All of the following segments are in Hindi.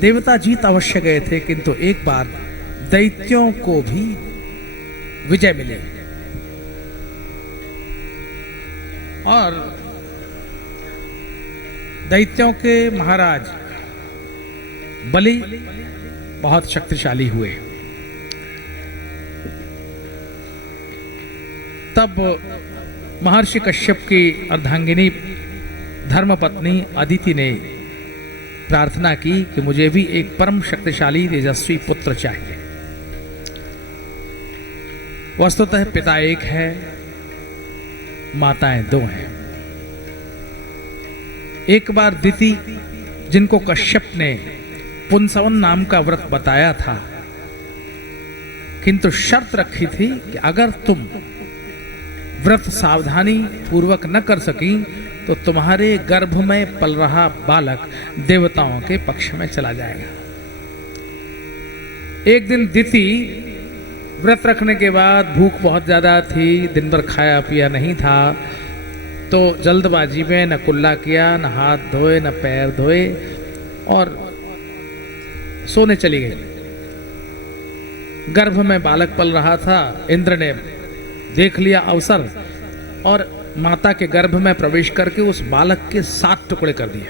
देवता जीत अवश्य गए थे, किंतु एक बार दैत्यों को भी विजय मिले और दैत्यों के महाराज बलि बहुत शक्तिशाली हुए। तब महर्षि कश्यप की अर्धांगिनी धर्मपत्नी अदिति ने प्रार्थना की कि मुझे भी एक परम शक्तिशाली तेजस्वी पुत्र चाहिए। वस्तुतः पिता एक है, माताएं दो हैं। एक बार दिति, जिनको कश्यप ने पुंसवन नाम का व्रत बताया था, किंतु शर्त रखी थी कि अगर तुम व्रत सावधानी पूर्वक न कर सकी तो तुम्हारे गर्भ में पल रहा बालक देवताओं के पक्ष में चला जाएगा। एक दिन दिति व्रत रखने के बाद भूख बहुत ज्यादा थी, दिन भर खाया पिया नहीं था, तो जल्दबाजी में न कुल्ला किया, न हाथ धोए, न पैर धोए और सोने चली गई। गर्भ में बालक पल रहा था। इंद्र ने देख लिया अवसर और माता के गर्भ में प्रवेश करके उस बालक के 7 टुकड़े कर दिए।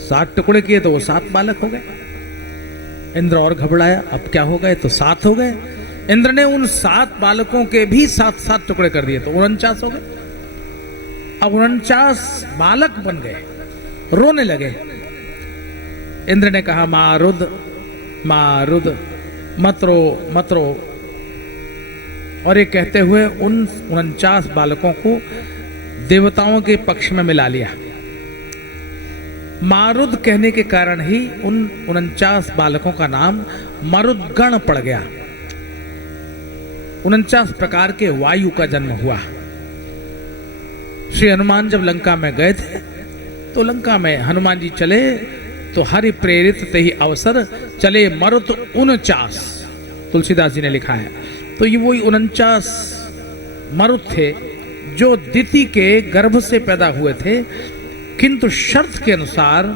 7 टुकड़े किए तो वो 7 बालक हो गए। इंद्र और घबराया, अब क्या हो गए? तो 7 हो गए। इंद्र ने उन 7 बालकों के भी 7 टुकड़े कर दिए तो 49 हो गए। अब 49 बालक बन गए, रोने लगे। इंद्र ने कहा, मारुद मारुद, मत रो मत रो। और ये कहते हुए उन 49 बालकों को देवताओं के पक्ष में मिला लिया। मारुद कहने के कारण ही उन 49 बालकों का नाम मरुदगण पड़ गया। 49 प्रकार के वायु का जन्म हुआ। श्री हनुमान जब लंका में गए थे तो लंका में हनुमान जी चले तो हरि प्रेरित ते ही अवसर चले मरुत 49। तुलसीदास जी ने लिखा है। तो ये वही 49 मरुत थे जो दिति के गर्भ से पैदा हुए थे, किंतु शर्त के अनुसार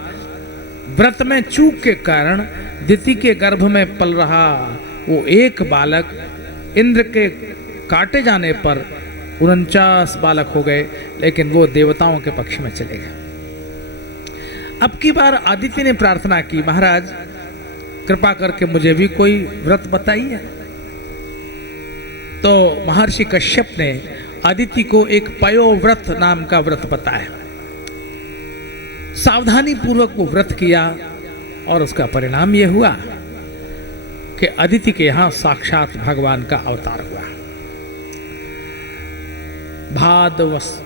व्रत में चूक के कारण दिति के गर्भ में पल रहा वो एक बालक इंद्र के काटे जाने पर 49 बालक हो गए, लेकिन वो देवताओं के पक्ष में चले गए। अब की बार आदित्य ने प्रार्थना की, महाराज कृपा करके मुझे भी कोई व्रत बताइए। तो महर्षि कश्यप ने अदिति को एक पयोव्रत नाम का व्रत बताया। सावधानी पूर्वक वो व्रत किया और उसका परिणाम यह हुआ कि अदिति के यहां साक्षात भगवान का अवतार हुआ।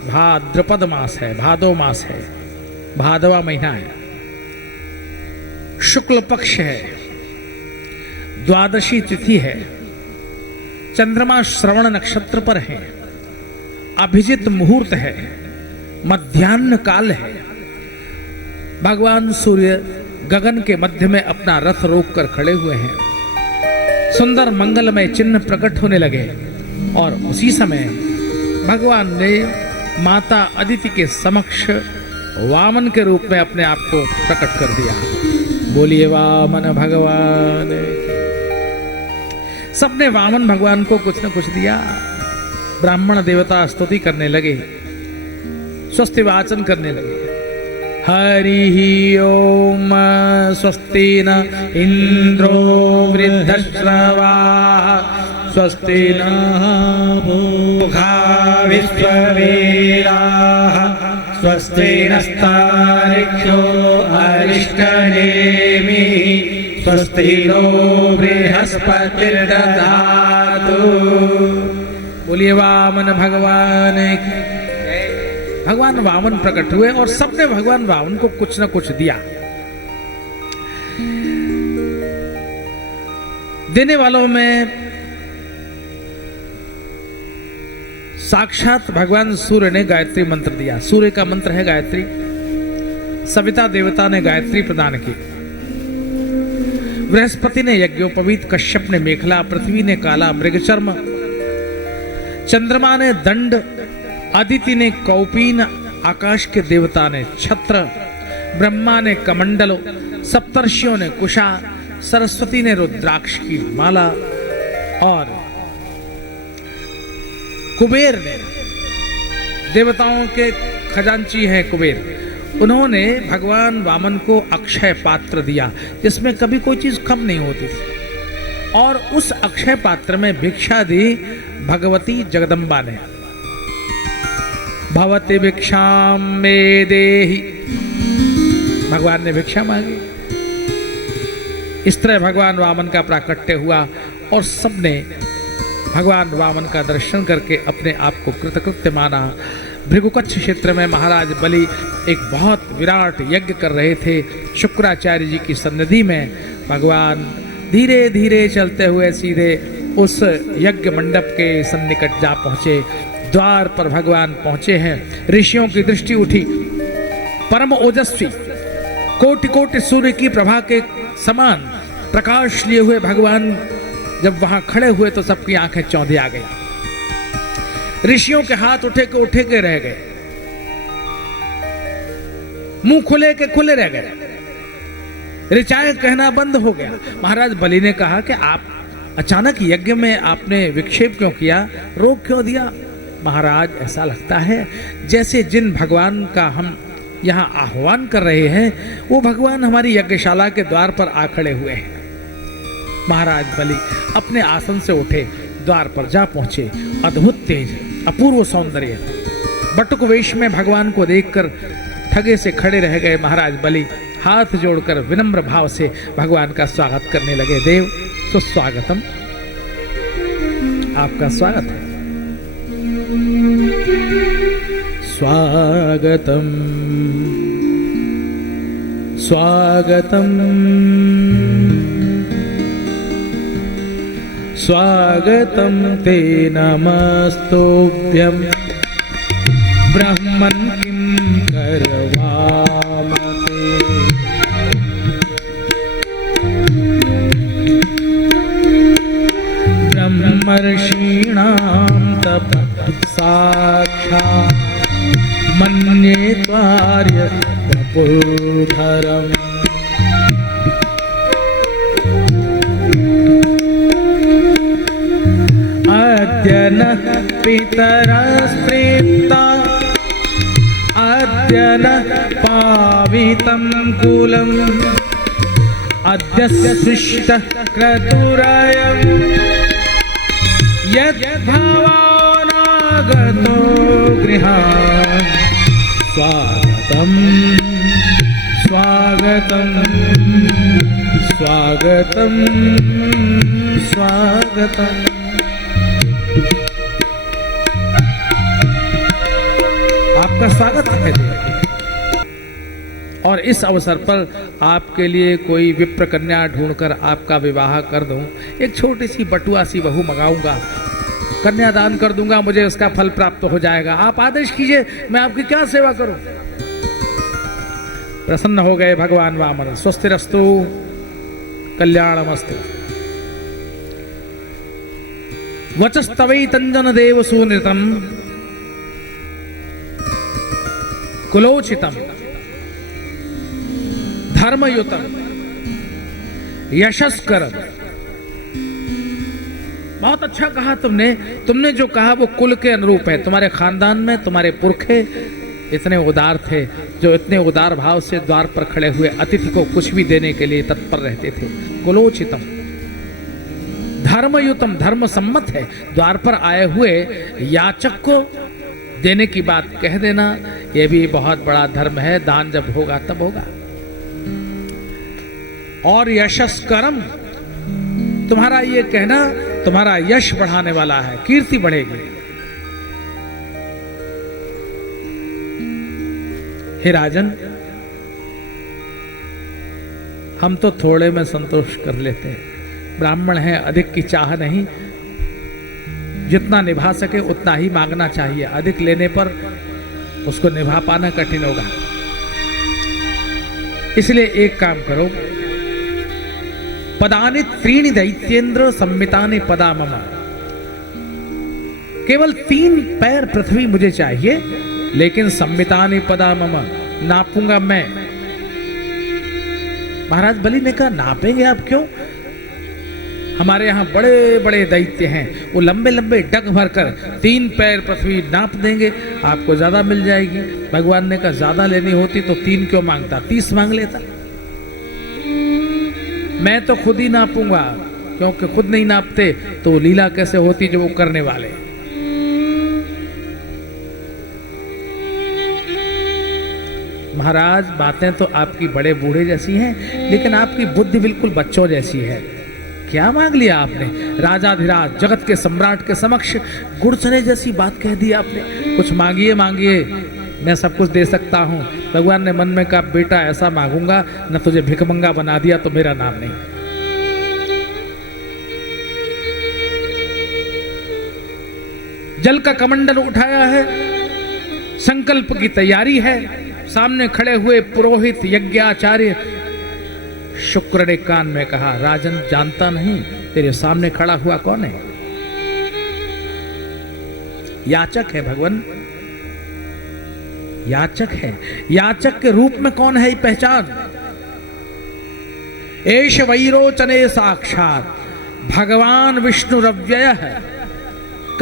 भाद्रपद मास है, भादो मास है, भादवा महीना है, शुक्ल पक्ष है, द्वादशी तिथि है, चंद्रमा श्रवण नक्षत्र पर है, अभिजित मुहूर्त है, मध्याह्न काल है। भगवान सूर्य गगन के मध्य में अपना रथ रोककर खड़े हुए हैं। सुंदर मंगलमय चिन्ह प्रकट होने लगे और उसी समय भगवान ने माता अदिति के समक्ष वामन के रूप में अपने आप को प्रकट कर दिया। बोलिए वामन भगवान। सबने वामन भगवान को कुछ न कुछ दिया। ब्राह्मण देवता स्तुति करने लगे, स्वस्ति वाचन करने लगे। हरि ओम स्वस्ति न इंद्रो वृद्धश्रवा स्वस्ति न भूखा विश्ववेदाः स्वस्ति नस्तारिक्षो अरिष्टनेमिः स्वस्ति नो बृहस्पतिर्दधातु। बोलिए वामन भगवान की। भगवान वामन प्रकट हुए और सबने भगवान वामन को कुछ न कुछ दिया। देने वालों में साक्षात भगवान सूर्य ने गायत्री मंत्र दिया। सूर्य का मंत्र है गायत्री। सविता देवता ने गायत्री प्रदान की। बृहस्पति ने यज्ञोपवीत, कश्यप ने मेखला, पृथ्वी ने काला मृगचर्म, चंद्रमा ने दंड, अदिति ने कौपीन, आकाश के देवता ने छत्र, ब्रह्मा ने कमंडलों, सप्तर्षियों ने कुशा, सरस्वती ने रुद्राक्ष की माला और कुबेर ने, देवताओं के खजांची हैं कुबेर, उन्होंने भगवान वामन को अक्षय पात्र दिया जिसमें कभी कोई चीज कम नहीं होती थी। और उस अक्षय पात्र में भिक्षा दी भगवती जगदम्बा ने। भवति भिक्षाम मे देहि, भगवान ने भिक्षा मांगी। इस तरह भगवान वामन का प्राकट्य हुआ और सबने भगवान वामन का दर्शन करके अपने आप को कृतकृत्य माना। भृगुकच्छ क्षेत्र में महाराज बलि एक बहुत विराट यज्ञ कर रहे थे। शुक्राचार्य जी की सन्निधि में भगवान धीरे धीरे चलते हुए सीधे उस यज्ञ मंडप के सन्निकट जा पहुंचे। द्वार पर भगवान पहुंचे हैं। ऋषियों की दृष्टि उठी। परम ओजस्वी, कोटि कोटि सूर्य की प्रभा के समान प्रकाश लिए हुए भगवान जब वहां खड़े हुए तो सबकी आंखें चौंधी आ गई। ऋषियों के हाथ उठे के रह गए, मुंह खुले के खुले रह गए, ऋचाएं कहना बंद हो गया। महाराज बलि ने कहा कि आप अचानक यज्ञ में आपने विक्षेप क्यों किया, रोक क्यों दिया? महाराज, ऐसा लगता है जैसे जिन भगवान का हम यहाँ आह्वान कर रहे हैं वो भगवान हमारी यज्ञशाला के द्वार पर आ खड़े हुए हैं। महाराज बलि अपने आसन से उठे, द्वार पर जा पहुंचे। अद्भुत तेज, अपूर्व सौंदर्य, बटुक वेश में भगवान को देखकर ठगे से खड़े रह गए। महाराज बलि हाथ जोड़कर विनम्र भाव से भगवान का स्वागत करने लगे। देव सुस्वागतम, आपका स्वागत है। स्वागतम स्वागतम स्वागतम ते नमस्तुभ्यं ब्रह्मन् किं करवामते। ब्रह्मर्षीणां तपः साक्षात् मन्ये त्वार्य वपुर्धरम्। अद्य नः पितरस्त्रेप्ता, अद्य नः पावितं कुलम्, अद्य सृष्टः क्रतुरयम्, यद्भावानागतो गृहान्। स्वागतम् स्वागतम् स्वागतम् स्वागतम्। आपका स्वागत है। और इस अवसर पर आपके लिए कोई विप्र कन्या ढूंढकर आपका विवाह कर दूं, एक छोटी सी बटुआ सी बहू मंगाऊंगा, कन्यादान कर दूंगा, मुझे उसका फल प्राप्त हो जाएगा। आप आदेश कीजिए, मैं आपकी क्या सेवा करूं। प्रसन्न हो गए भगवान वामन। स्वस्तिरस्तु कल्याणमस्तु। वचस्तवैतंजन देव सुनितम कुलोचितम धर्मयुतम यशस्करम। बहुत अच्छा कहा तुमने जो कहा वो कुल के अनुरूप है। तुम्हारे खानदान में तुम्हारे पुरखे इतने उदार थे, जो इतने उदार भाव से द्वार पर खड़े हुए अतिथि को कुछ भी देने के लिए तत्पर रहते थे। कुलोचितम धर्मयुतम, धर्म सम्मत है। द्वार पर आए हुए याचक को देने की बात कह देना, यह भी बहुत बड़ा धर्म है। दान जब होगा तब होगा। और यशस्करम, तुम्हारा ये कहना तुम्हारा यश बढ़ाने वाला है, कीर्ति बढ़ेगी। हे राजन, हम तो थोड़े में संतोष कर लेते हैं। ब्राह्मण हैं, अधिक की चाह नहीं। जितना निभा सके उतना ही मांगना चाहिए। अधिक लेने पर उसको निभा पाना कठिन होगा। इसलिए एक काम करो, पदानि त्रीणि दैत्येंद्र सम्मितानि पदा मम। केवल 3 पैर पृथ्वी मुझे चाहिए, लेकिन सम्मितानि पदा मम, नापूंगा मैं महाराज बलि ने कहा नापेंगे आप क्यों? हमारे यहाँ बड़े बड़े दैत्य हैं, वो लंबे लंबे डग भर कर 3 पैर पृथ्वी नाप देंगे, आपको ज्यादा मिल जाएगी। भगवान ने कहा ज्यादा लेनी होती तो 3 क्यों मांगता, 30 मांग लेता। मैं तो खुद ही नापूंगा, क्योंकि खुद नहीं नापते तो लीला कैसे होती जो वो करने वाले। महाराज बातें तो आपकी बड़े बूढ़े जैसी हैं, लेकिन आपकी बुद्धि बिल्कुल बच्चों जैसी है। क्या मांग लिया आपने? राजाधिराज जगत के सम्राट के समक्ष गुड़चने जैसी बात कह दी आपने। कुछ मांगिए मांगिए, मैं सब कुछ दे सकता हूं। भगवान ने मन में कहा बेटा ऐसा मांगूंगा न तुझे भिखमंगा बना दिया तो मेरा नाम नहीं। जल का कमंडल उठाया है, संकल्प की तैयारी है। सामने खड़े हुए पुरोहित यज्ञाचार्य शुक्र ने कान में कहा राजन जानता नहीं तेरे सामने खड़ा हुआ कौन है? याचक है भगवान, याचक है। याचक के रूप में कौन है पहचान? एष वैरोचने साक्षात भगवान विष्णुरव्ययः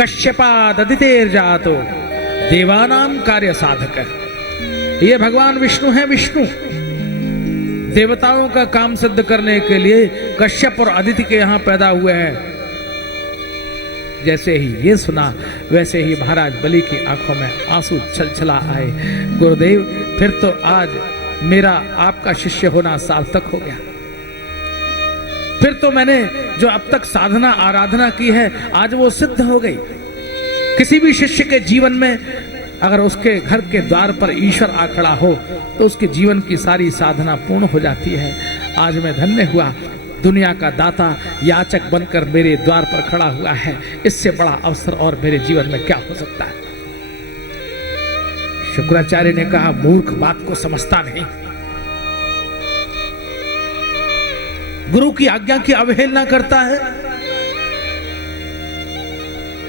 कश्यपाददितेर्जातो देवानां कार्य साधक। ये भगवान विष्णु है। विष्णु देवताओं का काम सिद्ध करने के लिए कश्यप और अदिति के यहां पैदा हुए हैं। जैसे ही ये सुना वैसे ही महाराज बलि की आंखों में आंसू छलछला आए। गुरुदेव फिर तो आज मेरा आपका शिष्य होना सार्थक हो गया। फिर तो मैंने जो अब तक साधना आराधना की है आज वो सिद्ध हो गई। किसी भी शिष्य के जीवन में अगर उसके घर के द्वार पर ईश्वर आ खड़ा हो तो उसके जीवन की सारी साधना पूर्ण हो जाती है। आज मैं धन्य हुआ, दुनिया का दाता याचक बनकर मेरे द्वार पर खड़ा हुआ है। इससे बड़ा अवसर और मेरे जीवन में क्या हो सकता है? शुक्राचार्य ने कहा मूर्ख बात को समझता नहीं, गुरु की आज्ञा की अवहेलना करता है।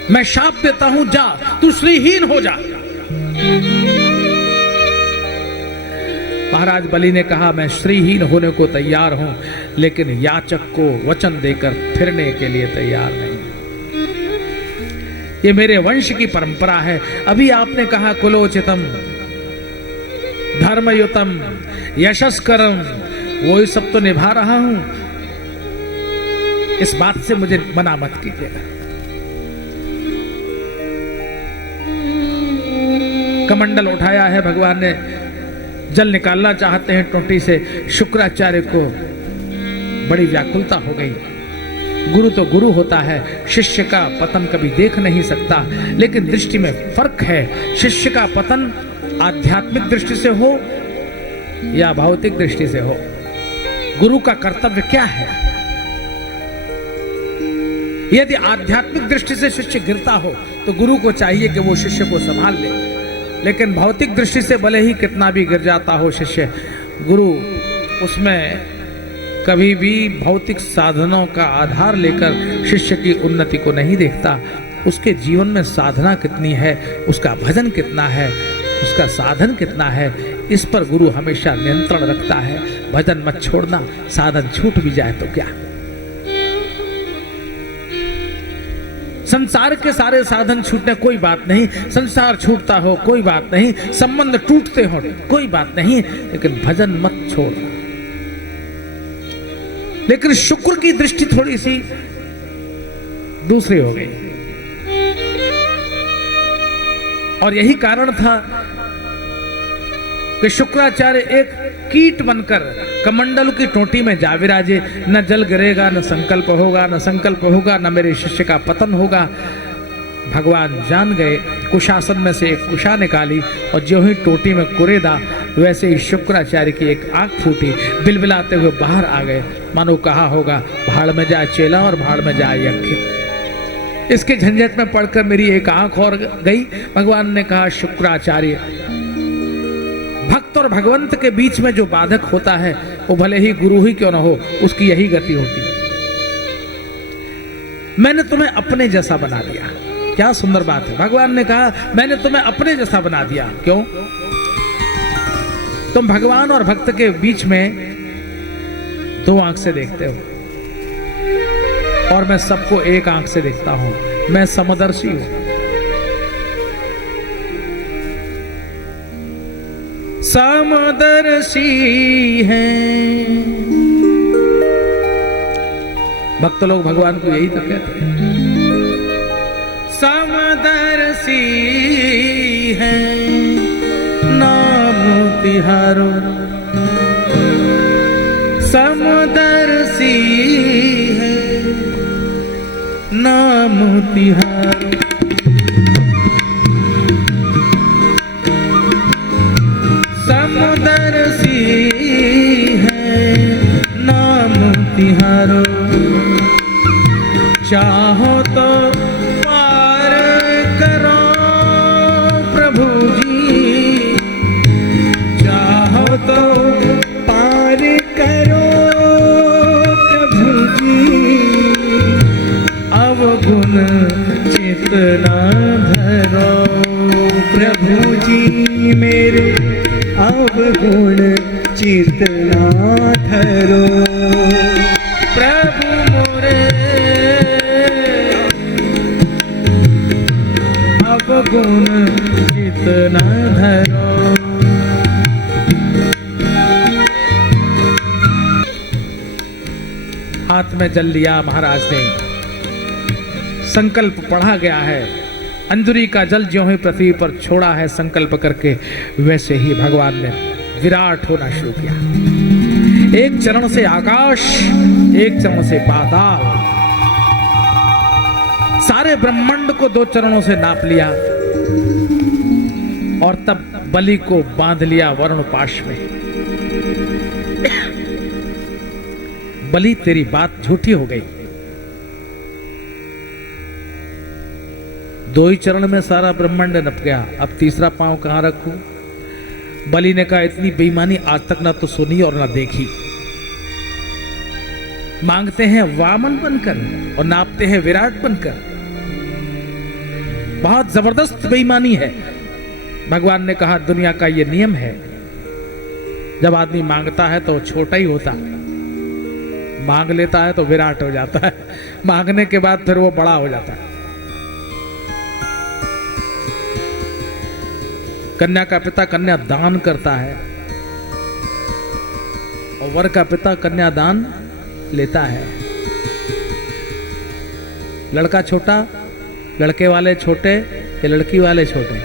मैं शाप देता हूं, जा तू श्रीहीन हो जा। महाराज बलि ने कहा मैं श्रीहीन होने को तैयार हूं, लेकिन याचक को वचन देकर फिरने के लिए तैयार नहीं। ये मेरे वंश की परंपरा है। अभी आपने कहा कुलोचितम धर्मयुतम यशस्करम, वो सब तो निभा रहा हूं। इस बात से मुझे मना मत कीजिएगा। कमंडल उठाया है भगवान ने, जल निकालना चाहते हैं टोटी से। शुक्राचार्य को बड़ी व्याकुलता हो गई। गुरु तो गुरु होता है, शिष्य का पतन कभी देख नहीं सकता, लेकिन दृष्टि में फर्क है। शिष्य का पतन आध्यात्मिक दृष्टि से हो या भौतिक दृष्टि से हो, गुरु का कर्तव्य क्या है? यदि आध्यात्मिक दृष्टि से शिष्य गिरता हो तो गुरु को चाहिए कि वो शिष्य को संभाल ले, लेकिन भौतिक दृष्टि से भले ही कितना भी गिर जाता हो शिष्य, गुरु उसमें कभी भी भौतिक साधनों का आधार लेकर शिष्य की उन्नति को नहीं देखता। उसके जीवन में साधना कितनी है, उसका भजन कितना है, उसका साधन कितना है, इस पर गुरु हमेशा नियंत्रण रखता है। भजन मत छोड़ना, साधन छूट भी जाए तो क्या। संसार के सारे साधन छूटने कोई बात नहीं, संसार छूटता हो कोई बात नहीं, संबंध टूटते हो कोई बात नहीं, लेकिन भजन मत छोड़ना। लेकिन शुक्र की दृष्टि थोड़ी सी दूसरी हो गई, और यही कारण था कि शुक्राचार्य एक कीट बनकर कमंडल की टोटी में जा विराजे। न जल गिरेगा, न संकल्प होगा, न संकल्प होगा, न मेरे शिष्य का पतन होगा। भगवान जान गए। कुशासन में से एक कुशा निकाली और जो ही टोटी में कुरेदा वैसे ही शुक्राचार्य की एक आंख फूटी, बिलबिलाते हुए बाहर आ गए। मानो कहा होगा भाड़ में जाए चेला और भाड़ में जाए यज्ञ। इसके झंझट में पड़कर मेरी एक आंख और गई। भगवान ने कहा शुक्राचार्य, भक्त और भगवंत के बीच में जो बाधक होता है वो भले ही गुरु ही क्यों न हो, उसकी यही गति होती है। मैंने तुम्हें अपने जैसा बना दिया। क्या सुंदर बात है। भगवान ने कहा मैंने तुम्हें अपने जैसा बना दिया। क्यों? तुम भगवान और भक्त के बीच में दो आंख से देखते हो और मैं सबको एक आंख से देखता हूं। मैं समदर्शी हूं। समदर्शी है। भक्त लोग भगवान को यही तो कहते हैं, समदर्शी है नाम तिहारो। समदर्शी है नाम तिहारो। समदर्शी है नाम तिहारो। चाहो तो पार करो प्रभु जी, चाहो तो पार करो प्रभु जी। अवगुण चेतना धरो प्रभु जी मेरे, अवगुण चेतना धरो प्रभु मोरे। अवगुण चेतना धरो। हाथ में जल लिया महाराज ने, संकल्प पढ़ा गया है। अंजूरी का जल ज्यों ही पृथ्वी पर छोड़ा है संकल्प करके, वैसे ही भगवान ने विराट होना शुरू किया। एक चरण से आकाश, एक चरण से पाताल, सारे ब्रह्मांड को दो चरणों से नाप लिया और तब बलि को बांध लिया वरुण पाश में। बलि तेरी बात झूठी हो गई। दो ही चरण में सारा ब्रह्मांड नप गया, अब तीसरा पांव कहां रखूं? बलि ने कहा इतनी बेईमानी आज तक ना तो सुनी और ना देखी। मांगते हैं वामन बनकर और नापते हैं विराट बनकर। बहुत जबरदस्त बेईमानी है। भगवान ने कहा दुनिया का ये नियम है, जब आदमी मांगता है तो छोटा ही होता, मांग लेता है तो विराट हो जाता है, मांगने के बाद फिर वो बड़ा हो जाता है। कन्या का पिता कन्या दान करता है और वर का पिता कन्या दान लेता है। लड़का छोटा, लड़के वाले छोटे या लड़की वाले छोटे?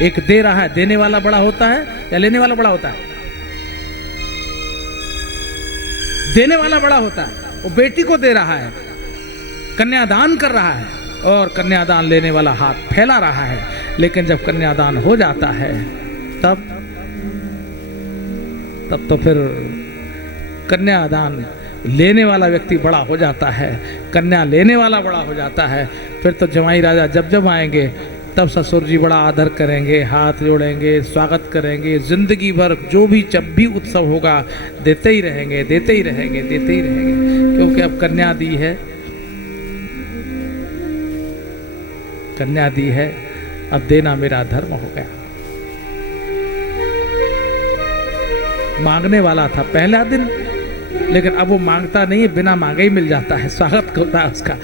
एक दे रहा है, देने वाला बड़ा होता है या लेने वाला बड़ा होता है? देने वाला बड़ा होता है। वो बेटी को दे रहा है, कन्यादान कर रहा है और कन्यादान लेने वाला हाथ फैला रहा है। लेकिन जब कन्यादान हो जाता है तब तो फिर कन्यादान लेने वाला व्यक्ति बड़ा हो जाता है, कन्या लेने वाला बड़ा हो जाता है। फिर तो जमाई राजा जब जब आएंगे तब ससुर जी बड़ा आदर करेंगे, हाथ जोड़ेंगे, स्वागत करेंगे। जिंदगी भर जो भी जब भी उत्सव होगा देते ही रहेंगे, देते ही रहेंगे, देते ही रहेंगे, क्योंकि अब कन्या दी है, कन्या दी है, अब देना मेरा धर्म हो गया। मांगने वाला था पहला दिन, लेकिन अब वो मांगता नहीं, बिना मांगे ही मिल जाता है, स्वागत होता है उसका।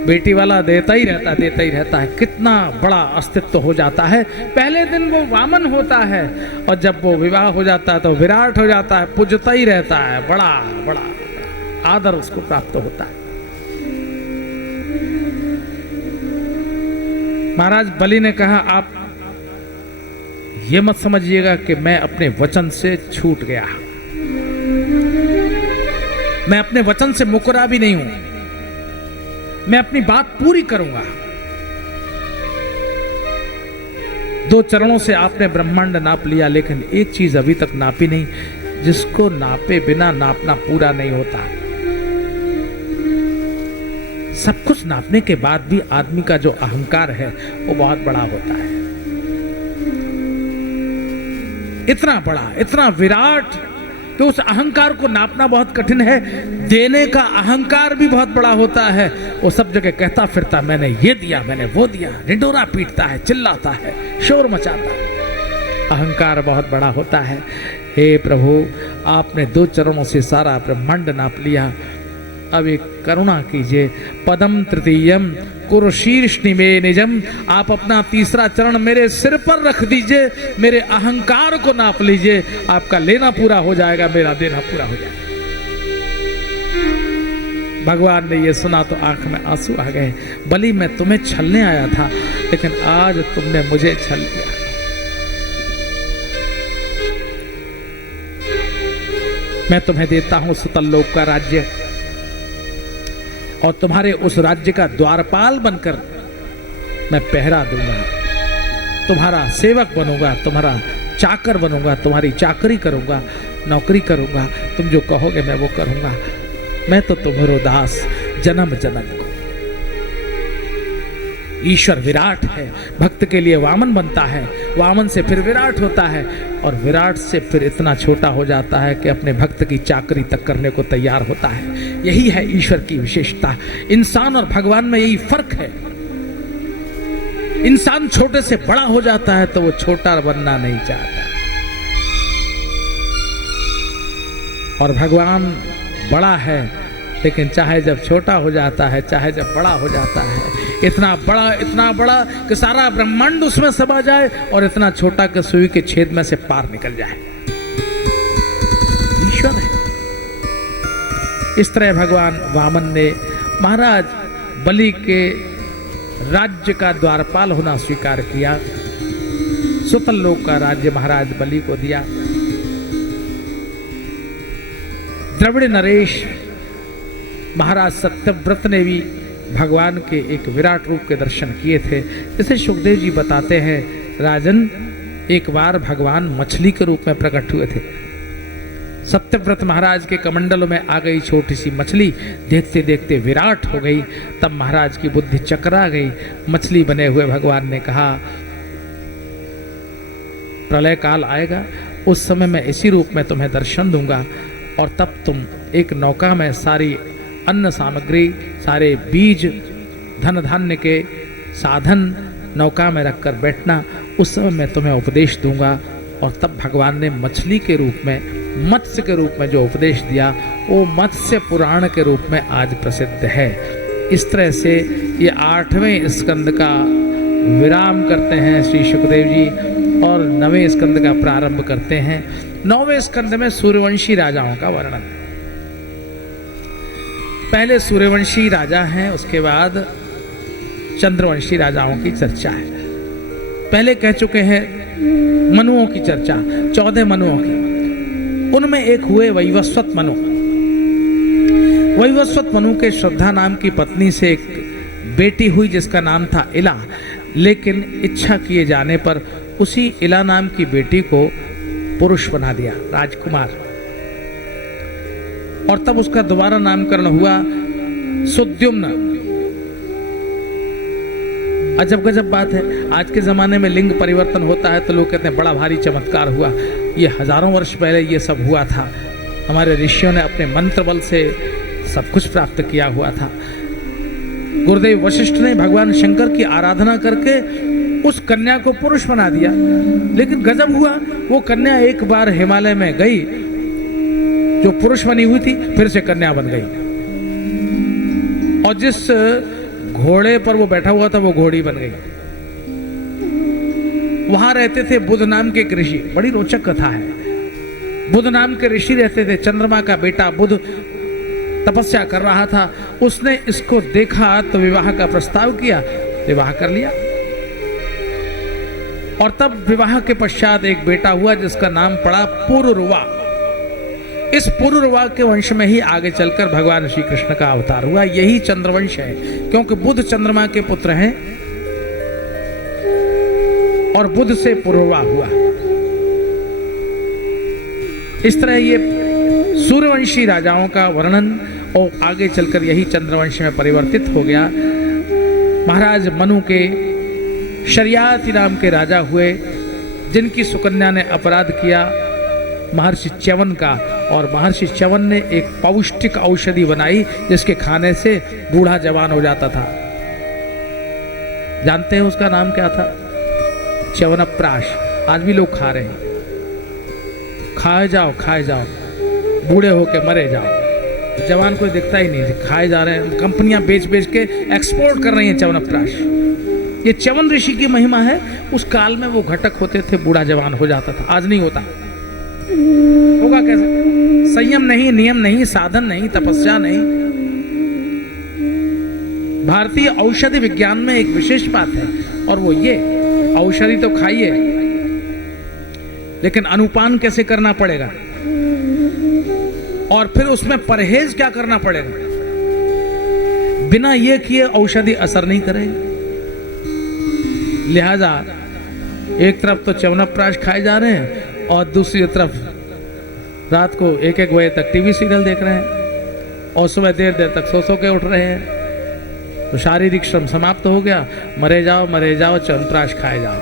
बेटी वाला देता ही रहता, देता ही रहता है। कितना बड़ा अस्तित्व हो जाता है। पहले दिन वो वामन होता है और जब वो विवाह हो जाता है तो विराट हो जाता है, पूजता ही रहता है, बड़ा बड़ा आदर उसको प्राप्त होता है। महाराज बलि ने कहा आप ये मत समझिएगा कि मैं अपने वचन से छूट गया, मैं अपने वचन से मुकरा भी नहीं हूं, मैं अपनी बात पूरी करूंगा। दो चरणों से आपने ब्रह्मांड नाप लिया, लेकिन एक चीज अभी तक नापी नहीं, जिसको नापे बिना नापना पूरा नहीं होता। सब कुछ नापने के बाद भी आदमी का जो अहंकार है वो बहुत बड़ा होता है, इतना बड़ा, इतना विराट कि उस अहंकार को नापना बहुत कठिन है। देने का अहंकार भी बहुत बड़ा होता है। वो सब जगह कहता फिरता मैंने ये दिया, मैंने वो दिया, ढिंढोरा पीटता है, चिल्लाता है, शोर मचाता है, अहंकार बहुत बड़ा होता है। हे प्रभु आपने 2 चरणों से सारा ब्रह्मांड नाप लिया। अब एक करुणा कीजिए, पदम तृतीयम कुरुशीर्षनि में निजम, आप अपना 3रा चरण मेरे सिर पर रख दीजिए, मेरे अहंकार को नाप लीजिए, आपका लेना पूरा हो जाएगा, मेरा देना पूरा हो जाएगा। भगवान ने ये सुना तो आंख में आंसू आ गए। बलि मैं तुम्हें छलने आया था, लेकिन आज तुमने मुझे छल लिया। मैं तुम्हें देता हूं सुतल लोक का राज्य, और तुम्हारे उस राज्य का द्वारपाल बनकर मैं पहरा दूंगा, तुम्हारा सेवक बनूंगा, तुम्हारा चाकर बनूंगा, तुम्हारी चाकरी करूंगा, नौकरी करूंगा, तुम जो कहोगे मैं वो करूंगा। मैं तो तुम्हारो दास जन्म जन्म को। ईश्वर विराट है, भक्त के लिए वामन बनता है, वामन से फिर विराट होता है, और विराट से फिर इतना छोटा हो जाता है कि अपने भक्त की चाकरी तक करने को तैयार होता है। यही है ईश्वर की विशेषता। इंसान और भगवान में यही फर्क है। इंसान छोटे से बड़ा हो जाता है तो वो छोटा बनना नहीं चाहता, और भगवान बड़ा है, लेकिन चाहे जब छोटा हो जाता है, चाहे जब बड़ा हो जाता है, इतना बड़ा कि सारा ब्रह्मांड उसमें समा जाए, और इतना छोटा कि सुई के छेद में से पार निकल जाए। ईश्वर है। इस तरह भगवान वामन ने महाराज बलि के राज्य का द्वारपाल होना स्वीकार किया। सुतल लोक का राज्य महाराज बलि को दिया। द्रविड़ नरेश महाराज सत्यव्रत ने भी भगवान के एक विराट रूप के दर्शन किए थे। जैसे सुखदेव जी बताते हैं, राजन एक बार भगवान मछली के रूप में प्रकट हुए थे। सत्यव्रत महाराज के कमंडलों में आ गई छोटी सी मछली, देखते देखते विराट हो गई। तब महाराज की बुद्धि चकरा गई। मछली बने हुए भगवान ने कहा, प्रलय काल आएगा, उस समय मैं इसी रूप में तुम्हें दर्शन दूंगा, और तब तुम एक नौका में सारी अन्न सामग्री, सारे बीज, धन धान्य के साधन नौका में रखकर बैठना। उस समय मैं तुम्हें उपदेश दूंगा। और तब भगवान ने मछली के रूप में, मत्स्य के रूप में जो उपदेश दिया, वो मत्स्य पुराण के रूप में आज प्रसिद्ध है। इस तरह से ये 8वें स्कंद का विराम करते हैं श्री सुखदेव जी, और 9वें स्कंद का प्रारंभ करते हैं। 9वें स्कंद में सूर्यवंशी राजाओं का वर्णन। पहले सूर्यवंशी राजा हैं, उसके बाद चंद्रवंशी राजाओं की चर्चा है। पहले कह चुके हैं मनुओं की चर्चा, 14 मनुओं की। उनमें एक हुए वैवस्वत मनु। वैवस्वत मनु के श्रद्धा नाम की पत्नी से एक बेटी हुई जिसका नाम था इला, लेकिन इच्छा किए जाने पर उसी इला नाम की बेटी को पुरुष बना दिया, राजकुमार। और तब उसका दोबारा नामकरण हुआ सुद्युम्न। अजब गजब बात है, आज के जमाने में लिंग परिवर्तन होता है तो लोग कहते हैं बड़ा भारी चमत्कार हुआ। ये हजारों वर्ष पहले ये सब हुआ था। हमारे ऋषियों ने अपने मंत्र बल से सब कुछ प्राप्त किया हुआ था। गुरुदेव वशिष्ठ ने भगवान शंकर की आराधना करके उस कन्या को पुरुष बना दिया। लेकिन गजब हुआ, वो कन्या एक बार हिमालय में गई, जो पुरुष बनी हुई थी फिर से कन्या बन गई, और जिस घोड़े पर वो बैठा हुआ था वो घोड़ी बन गई। वहां रहते थे बुध नाम के एक ऋषि, बड़ी रोचक कथा है। बुध नाम के ऋषि रहते थे। चंद्रमा का बेटा बुध तपस्या कर रहा था। उसने इसको देखा तो विवाह का प्रस्ताव किया, विवाह कर लिया। और तब विवाह के पश्चात एक बेटा हुआ जिसका नाम पड़ा पुरुरवा। इस पुरुरवा के वंश में ही आगे चलकर भगवान श्री कृष्ण का अवतार हुआ। यही चंद्रवंश है, क्योंकि बुध चंद्रमा के पुत्र हैं और बुध से पुरुरवा हुआ। इस तरह ये सूर्यवंशी राजाओं का वर्णन और आगे चलकर यही चंद्रवंश में परिवर्तित हो गया। महाराज मनु के शर्याति नाम के राजा हुए, जिनकी सुकन्या ने अपराध किया महर्षि च्यवन का, और महर्षि च्यवन ने एक पौष्टिक औषधि बनाई जिसके खाने से बूढ़ा जवान हो जाता था। जानते हैं उसका नाम क्या था? च्यवनप्राश। आज भी लोग खा रहे हैं। खाए जाओ खाए जाओ, बूढ़े होके मरे जाओ। जवान कोई दिखता ही नहीं, खाए जा रहे हैं, कंपनियां बेच बेच के एक्सपोर्ट कर रही हैं च्यवनप्राश। ये च्यवन ऋषि की महिमा है। उस काल में वो घटक होते थे, बूढ़ा जवान हो जाता था, आज नहीं होता। होगा कैसे? संयम नहीं, नियम नहीं, साधन नहीं, तपस्या नहीं। भारतीय औषधि विज्ञान में एक विशेष बात है, और वो ये, औषधि तो खाइए, लेकिन अनुपान कैसे करना पड़ेगा, और फिर उसमें परहेज क्या करना पड़ेगा। बिना ये किए औषधि असर नहीं करेगी। लिहाजा एक तरफ तो च्यवनप्राश खाए जा रहे हैं, और दूसरी तरफ रात को 1-1 बजे तक टीवी सीरियल देख रहे हैं, और सुबह देर देर तक सो के उठ रहे हैं। तो शारीरिक श्रम समाप्त हो गया। मरे जाओ च्यवनप्राश खाए जाओ,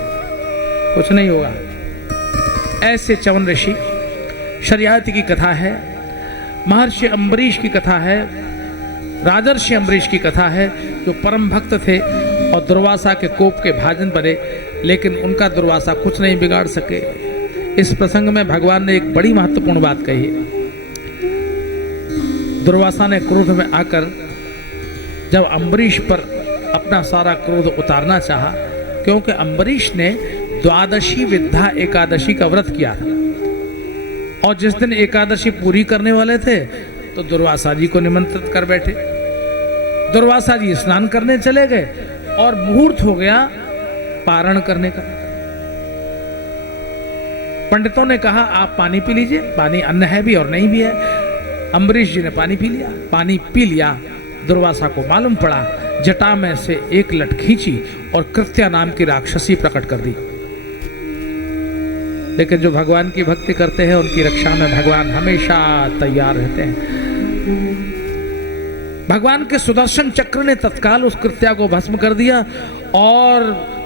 कुछ नहीं होगा। ऐसे च्यवन ऋषि, शरियाती की कथा है, महर्षि अम्बरीश की कथा है, राजर्षि अम्बरीश की कथा है, जो परम भक्त थे और दुर्वासा के कोप के भाजन बने, लेकिन उनका दुर्वासा कुछ नहीं बिगाड़ सके। इस प्रसंग में भगवान ने एक बड़ी महत्वपूर्ण बात कही है। दुर्वासा ने क्रोध में आकर जब अम्बरीश पर अपना सारा क्रोध उतारना चाहा, क्योंकि अम्बरीश ने द्वादशी विद्या एकादशी का व्रत किया था, और जिस दिन एकादशी पूरी करने वाले थे तो दुर्वासा जी को निमंत्रित कर बैठे। दुर्वासा जी स्नान करने चले गए और मुहूर्त हो गया पारण करने का। पंडितों ने कहा आप पानी पी लीजिए, पानी अन्न है भी और नहीं भी है। अम्बरीश जी ने पानी पी लिया। पानी पी लिया, दुर्वासा को मालूम पड़ा, जटा में से एक लट खींची और कृत्या नाम की राक्षसी प्रकट कर दी। लेकिन जो भगवान की भक्ति करते हैं उनकी रक्षा में भगवान हमेशा तैयार रहते हैं। भगवान के सुदर्शन चक्र ने तत्काल उस कृत्या को भस्म कर दिया और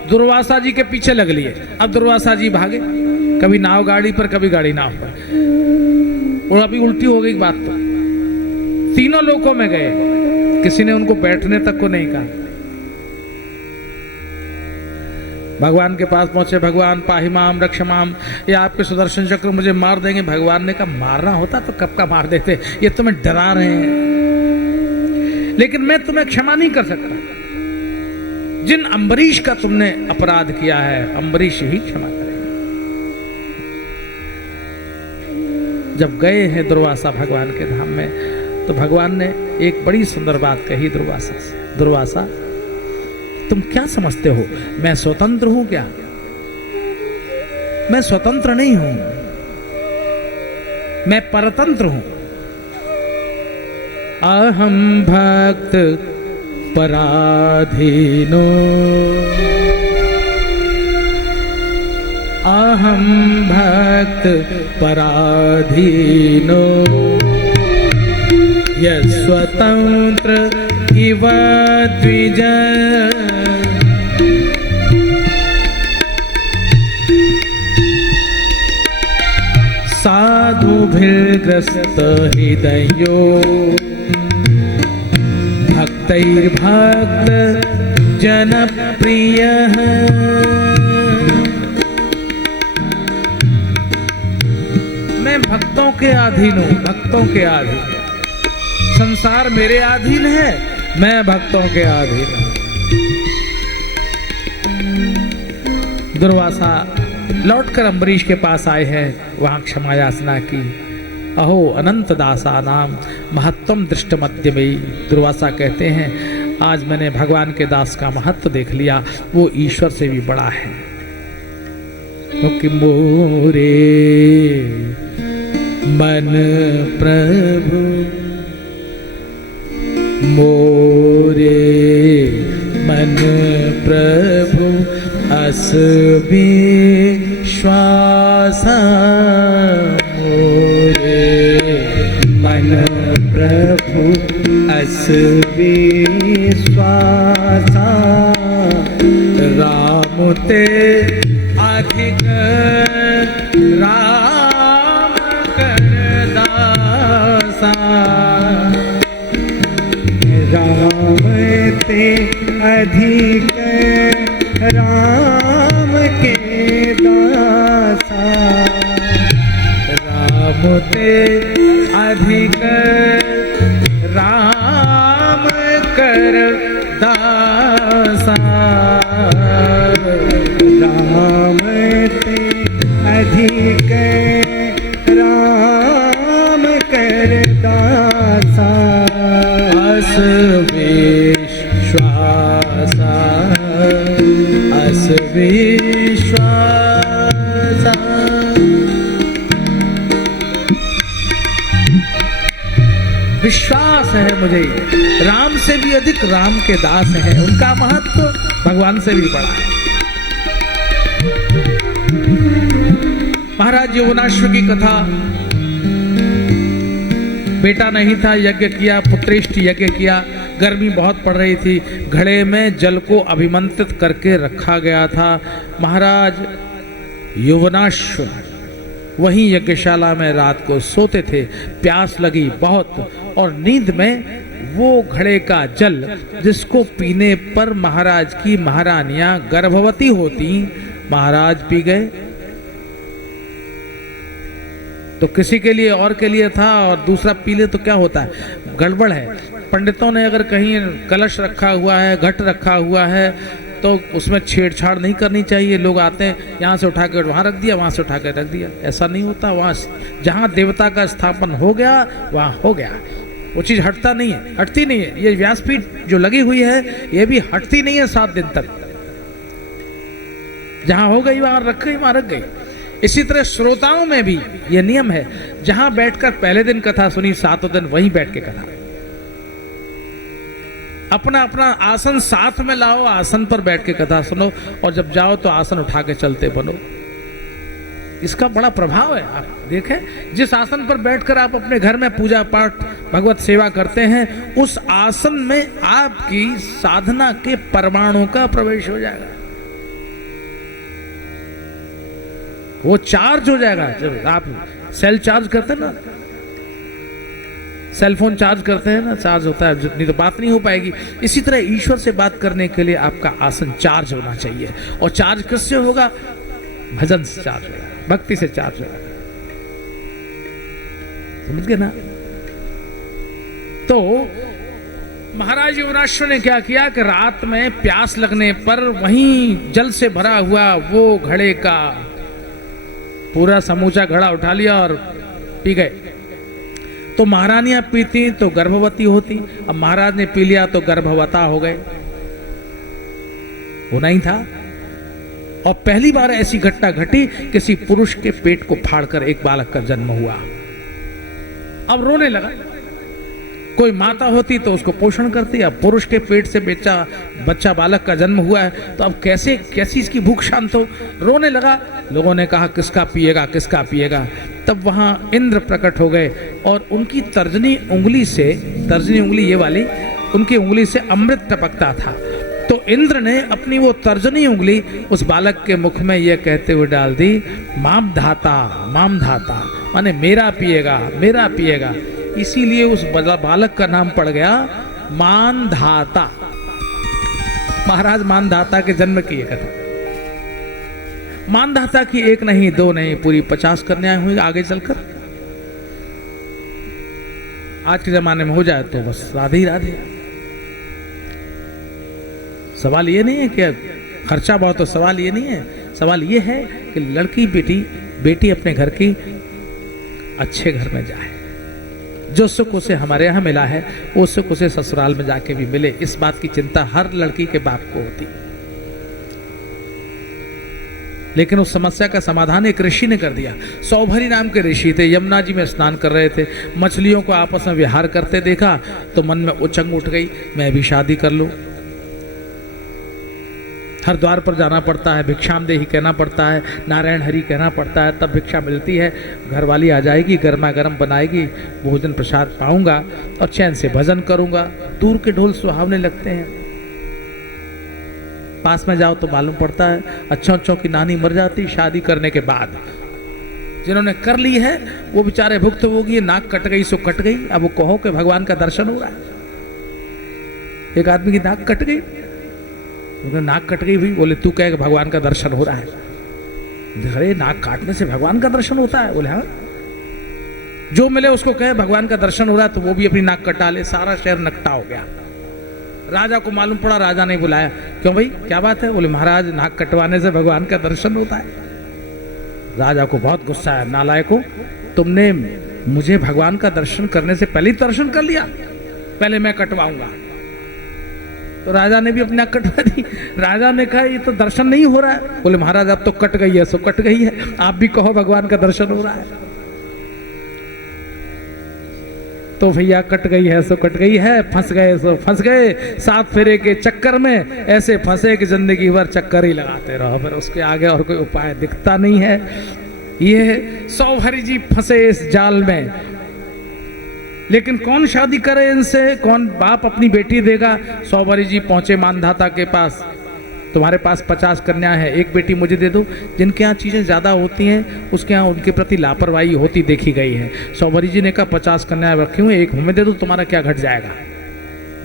दुर्वासा जी के पीछे लग लिए। अब दुर्वासा जी भागे, कभी नाव गाड़ी पर, कभी गाड़ी नाव पर, और अभी उल्टी हो गई बात। तो तीनों लोकों में गए, किसी ने उनको बैठने तक को नहीं कहा। भगवान के पास पहुंचे, भगवान पाहिमाम रक्षमाम, ये आपके सुदर्शन चक्र मुझे मार देंगे। भगवान ने कहा मारना होता तो कब का मार देते, ये तुम्हें डरा रहे हैं, लेकिन मैं तुम्हें क्षमा नहीं कर सकता। जिन अम्बरीश का तुमने अपराध किया है, अम्बरीश ही क्षमा करेंगे। जब गए हैं दुर्वासा भगवान के धाम में, तो भगवान ने एक बड़ी सुंदर बात कही दुर्वासा से। दुर्वासा, तुम क्या समझते हो, मैं स्वतंत्र हूं क्या? मैं स्वतंत्र नहीं हूं, मैं परतंत्र हूं। अहम भक्त पराधीनो, अहम भक्त पराधीनो, यस्वतंत्र इव द्विज। साधुभिर्ग्रस्त हृदयो, भक्तैर्भक्त जनप्रियः। मैं भक्तों के अधीन हूं, भक्तों के अधीन। संसार मेरे अधीन है, मैं भक्तों के अधीन हूं। दुर्वासा लौटकर अम्बरीश के पास आए हैं, वहां क्षमा याचना की। अहो अनंत दासा नाम महत्वम दृष्ट मध्यमयी। दुर्वासा कहते हैं आज मैंने भगवान के दास का महत्व देख लिया, वो ईश्वर से भी बड़ा है। क्योंकि मोरे मन प्रभु, मोरे मन प्रभु अस विश्वास। मोरे मन प्रभु अस विश्वास। राम ते अधिक राम कर दासा। राम ते अधिक राम के दासा। राम ते के राम कर दासा, अस विश्वासा, अस विश्वासा। विश्वास है मुझे, राम से भी अधिक राम के दास हैं, उनका महत्व भगवान से भी बड़ा है। महाराज यमुनाश्व की कथा, बेटा नहीं था, यज्ञ किया, पुत्रेष्ट यज्ञ किया, गर्मी बहुत पड़ रही थी, घड़े में जल को अभिमंत्रित करके रखा गया था। महाराज यमुनाश्व वहीं यज्ञशाला में रात को सोते थे, प्यास लगी बहुत, और नींद में वो घड़े का जल जिसको पीने पर महाराज की महारानियां गर्भवती होती, महाराज पी गए। तो किसी के लिए और के लिए था, और दूसरा पी ले तो क्या होता है, गड़बड़ है। पंडितों ने अगर कहीं कलश रखा हुआ है, घट रखा हुआ है, तो उसमें छेड़छाड़ नहीं करनी चाहिए। लोग आते हैं, यहाँ से उठा कर वहाँ रख दिया, वहाँ से उठा कर रख दिया, ऐसा नहीं होता। वहाँ जहाँ देवता का स्थापन हो गया वहाँ हो गया, वो चीज़ हटता नहीं है, हटती नहीं है। ये व्यासपीठ जो लगी हुई है ये भी हटती नहीं है 7 दिन तक, जहाँ हो गई वहाँ रख गई, वहाँ रख गई। इसी तरह श्रोताओं में भी ये नियम है, जहाँ बैठकर पहले दिन कथा सुनी, 7 दिन वहीं बैठ के कथा। अपना अपना आसन साथ में लाओ, आसन पर बैठ के कथा सुनो, और जब जाओ तो आसन उठा के चलते बनो। इसका बड़ा प्रभाव है। आप देखें, जिस आसन पर बैठकर आप अपने घर में पूजा पाठ भगवत सेवा करते हैं, उस आसन में आपकी साधना के परमाणु का प्रवेश हो जाएगा, वो चार्ज हो जाएगा। जब आप सेल चार्ज करते हैं ना, सेल फोन चार्ज करते हैं ना, चार्ज होता है, जितनी तो बात नहीं हो पाएगी। इसी तरह ईश्वर से बात करने के लिए आपका आसन चार्ज होना चाहिए। और चार्ज किससे होगा? भजन से चार्ज होगा, भक्ति से चार्ज होगा। समझ गए ना? तो महाराज युवराश्व ने क्या किया कि रात में प्यास लगने पर वहीं जल से भरा हुआ वो घड़े का पूरा समूचा घड़ा उठा लिया और पी गए। तो महारानियां पीती तो गर्भवती होती, अब महाराज ने पी लिया तो गर्भवता हो गए, होना ही था। और पहली बार ऐसी घटना घटी, किसी पुरुष के पेट को फाड़कर एक बालक का जन्म हुआ। अब रोने लगा। कोई माता होती तो उसको पोषण करती, अब पुरुष के पेट से बच्चा बालक का जन्म हुआ है, तो अब कैसी इसकी भूख शांत हो? रोने लगा। लोगों ने कहा किसका पिएगा, किसका पिएगा? तब वहां इंद्र प्रकट हो गए और उनकी तर्जनी उंगली ये वाली, उनकी उंगली से अमृत टपकता था। तो इंद्र ने अपनी वो तर्जनी उंगली उस बालक के मुख में यह कहते हुए डाल दी, माम धाता, माने मेरा पिएगा, मेरा पिएगा। इसीलिए उस बालक का नाम पड़ गया मानधाता। महाराज मानधाता के जन्म की ये कथा। मानधाता की एक नहीं, दो नहीं, पूरी 50 कन्याएं हुई आगे चलकर। आज के जमाने में हो जाए तो बस राधे ही राधे। सवाल ये नहीं है कि खर्चा बहुत, तो सवाल ये नहीं है। सवाल ये है कि लड़की बेटी अपने घर की अच्छे घर में जाए। जो सुख उसे हमारे यहाँ मिला है, वो सुख उसे ससुराल में जाके भी मिले, इस बात की चिंता हर लड़की के बाप को होती। लेकिन उस समस्या का समाधान एक ऋषि ने कर दिया। सौभरी नाम के ऋषि थे, यमुना जी में स्नान कर रहे थे, मछलियों को आपस में विहार करते देखा तो मन में उचंग उठ गई, मैं भी शादी कर लूं। हर द्वार पर जाना पड़ता है, भिक्षाम देही कहना पड़ता है, नारायण हरि कहना पड़ता है, तब भिक्षा मिलती है। घरवाली आ जाएगी, गर्मा गर्म बनाएगी, भोजन प्रसाद पाऊंगा और चैन से भजन करूंगा। दूर के ढोल सुहावने लगते हैं, पास में जाओ तो मालूम पड़ता है अच्छों की नानी मर जाती शादी करने के बाद। जिन्होंने कर ली है वो बेचारे भुक्तभोगी, नाक कट गई सो कट गई। अब वो कहो कि भगवान का दर्शन हो रहा है। एक आदमी की नाक कट गई, नाक कट गई भाई, बोले तू कहे भगवान का दर्शन हो रहा है? अरे नाक काटने से भगवान का दर्शन होता है? बोले हाँ। जो मिले उसको कहे भगवान का दर्शन हो रहा है तो वो भी अपनी नाक कटा ले। सारा शहर नकटा हो गया। राजा को मालूम पड़ा, राजा ने बुलाया, क्यों भाई क्या बात है? बोले महाराज नाक कटवाने से भगवान का दर्शन होता है। राजा को बहुत गुस्सा आया, नालायको, तुमने मुझे भगवान का दर्शन करने से पहले ही दर्शन कर लिया, पहले मैं कटवाऊंगा। तो राजा ने भी अपनी आंख कटवा दी। राजा ने कहा ये तो दर्शन नहीं हो रहा है। बोले महाराज अब तो कट गई है, सो कट गई है, आप भी कहो भगवान का दर्शन हो रहा है। तो भैया कट गई है सो कट गई है, फंस गए सो फंस गए। 7 फेरे के चक्कर में ऐसे फंसे कि जिंदगी भर चक्कर ही लगाते रहो, फिर उसके आगे और कोई उपाय दिखता नहीं है। ये सौभरी जी फंसे इस जाल में, लेकिन कौन शादी करे इनसे, कौन बाप अपनी बेटी देगा। सौभरी जी पहुंचे मानधाता के पास, तुम्हारे पास 50 कन्या है, एक बेटी मुझे दे दो। जिनके यहाँ चीजें ज्यादा होती हैं उसके यहाँ उनके प्रति लापरवाही होती देखी गई है। सौभरी जी ने कहा 50 कन्याएं रखी हुई, एक हमें दे दो, तुम्हारा क्या घट जाएगा।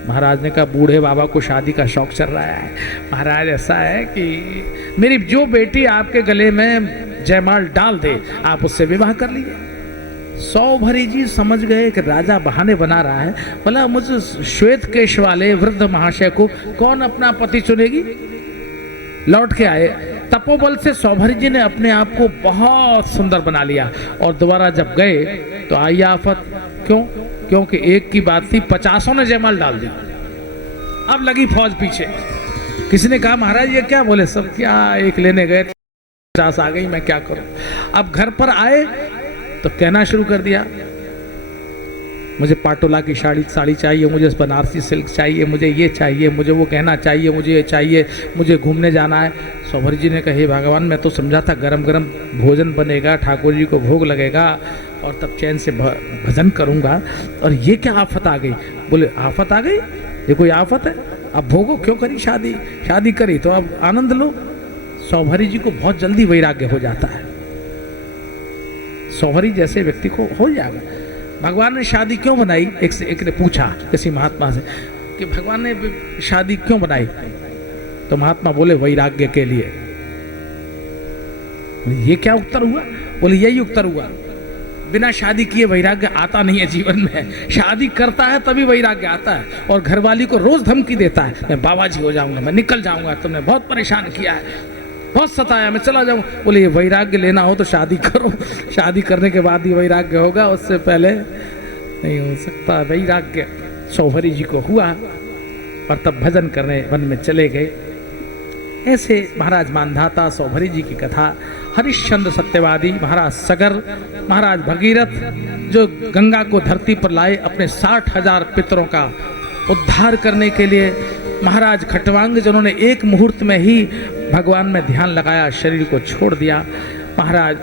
महाराज ने कहा बूढ़े बाबा को शादी का शौक चल रहा है। महाराज ऐसा है कि मेरी जो बेटी आपके गले में जयमाल डाल दे आप उससे विवाह कर लीजिए। सौभरी जी समझ गए कि राजा बहाने बना रहा है, बोला मुझे श्वेत केश वाले वृद्ध महाशय को कौन अपना पति चुनेगी। लौट के आए, तपोबल से सौभरी जी ने अपने आप को बहुत सुंदर बना लिया। और दोबारा जब गए तो आई आफत, क्यों? क्योंकि एक की बात थी, 50 ने जयमाल डाल दी। अब लगी फौज पीछे। किसी ने कहा महाराज ये क्या? बोले सब क्या, एक लेने गए 50 आ गई, मैं क्या करूं। अब घर पर आए तो कहना शुरू कर दिया, मुझे पाटोला की साड़ी चाहिए, मुझे बनारसी सिल्क चाहिए, मुझे ये चाहिए, मुझे वो गहना चाहिए, मुझे ये चाहिए, मुझे घूमने जाना है। सौभरी जी ने कहा हे भगवान, मैं तो समझा था गरम गरम भोजन बनेगा, ठाकुर जी को भोग लगेगा और तब चैन से भजन करूंगा, और ये क्या आफत आ गई। बोले आफत आ गई? ये कोई आफत है? अब भोगो, क्यों करी शादी? शादी करी तो अब आनंद लो। सौभरी जी को बहुत जल्दी वैराग्य हो जाता है। सौभरी जैसे व्यक्ति को हो जाएगा। भगवान ने शादी क्यों बनाई? एक ने पूछा किसी महात्मा से कि भगवान ने शादी क्यों बनाई, तो महात्मा बोले वैराग्य के लिए। ये क्या उत्तर हुआ? बोले यही उत्तर हुआ, बिना शादी किए वैराग्य आता नहीं है जीवन में। शादी करता है तभी वैराग्य आता है। और घरवाली को रोज धमकी देता है, मैं बाबा जी हो जाऊंगा, मैं निकल जाऊंगा, तुमने बहुत परेशान किया है, बहुत सताया, मैं चला जाऊँ। बोले ये वैराग्य लेना हो तो शादी करो, शादी करने के बाद ही वैराग्य होगा, उससे पहले नहीं हो सकता वैराग्य। सौभरी जी को हुआ और तब भजन करने वन में चले गए। ऐसे महाराज मानधाता सौभरी जी की कथा, हरिश्चंद्र सत्यवादी, महाराज सगर, महाराज भगीरथ जो गंगा को धरती पर लाए अपने 60,000 पितरों का उद्धार करने के लिए, महाराज खटवांग जिन्होंने एक मुहूर्त में ही भगवान में ध्यान लगाया, शरीर को छोड़ दिया, महाराज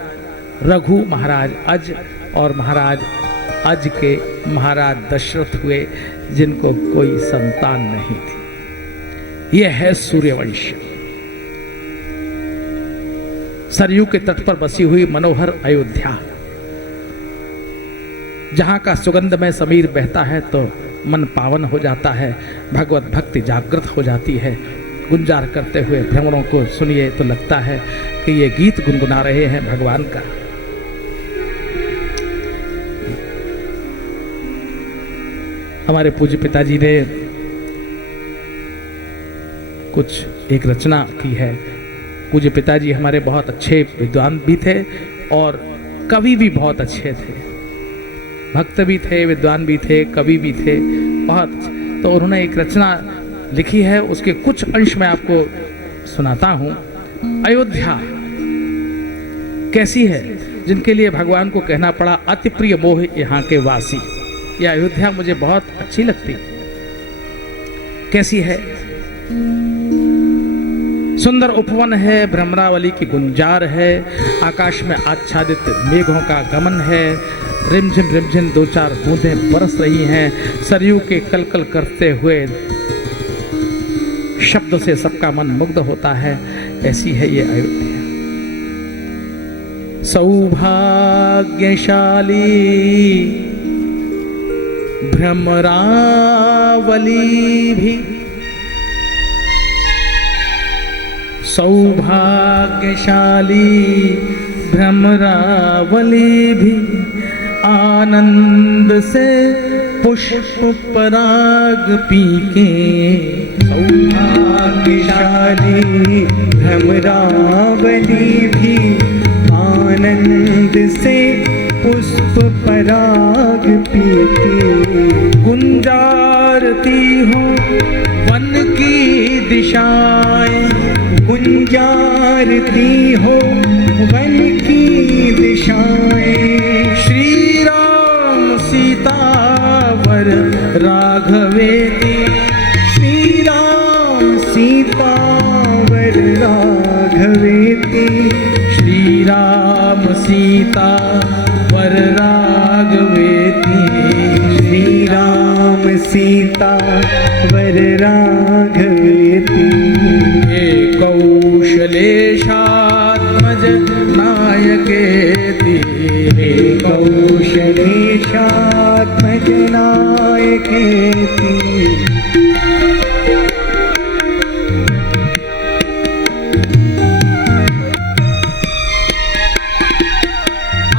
रघु, महाराज अज और महाराज अज के महाराज दशरथ हुए जिनको कोई संतान नहीं थी। यह है सूर्यवंश। सरयू के तट पर बसी हुई मनोहर अयोध्या, जहां का सुगंधमय समीर बहता है तो मन पावन हो जाता है, भगवत भक्ति जागृत हो जाती है। गुंजार करते हुए भ्रमरों को सुनिए तो लगता है कि ये गीत गुनगुना रहे हैं भगवान का। हमारे पूज्य पिताजी ने कुछ एक रचना की है। पूज्य पिताजी हमारे बहुत अच्छे विद्वान भी थे और कवि भी बहुत अच्छे थे, भक्त भी थे, विद्वान भी थे, कवि भी थे, बहुत। तो उन्होंने एक रचना लिखी है, उसके कुछ अंश मैं आपको सुनाता हूं। अयोध्या कैसी है, जिनके लिए भगवान को कहना पड़ा अति प्रिय मोह यहाँ के वासी। यह अयोध्या मुझे बहुत अच्छी लगती। कैसी है? सुंदर उपवन है, भ्रमरावली की गुंजार है, आकाश में आच्छादित मेघों का गमन है, रिमझिम 2-4 बूंदें बरस रही हैं, सरयू के कलकल करते हुए शब्द से सबका मन मुग्ध होता है। ऐसी है ये अयोध्या। सौभाग्यशाली भ्रमरावली भी, सौभाग्यशाली भ्रमरावली भी, आनंद से पुष्प पराग पीके। सौभाग्यशाली भ्रमरावली भी, आनंद से पुष्प पराग पीती, गुंजारती हो वन की दिशाएं, गुंजारती हो वन की दिशाएं। श्री राम सीता वर राघवेति, श्री राम सीता वर राघवेति, श्री राम सीता वर राघवेति, श्री राम सीता वर राघवेति। हे कौशलेशात्मज नायकेति, हे कौशलेशात्मज नायकेति।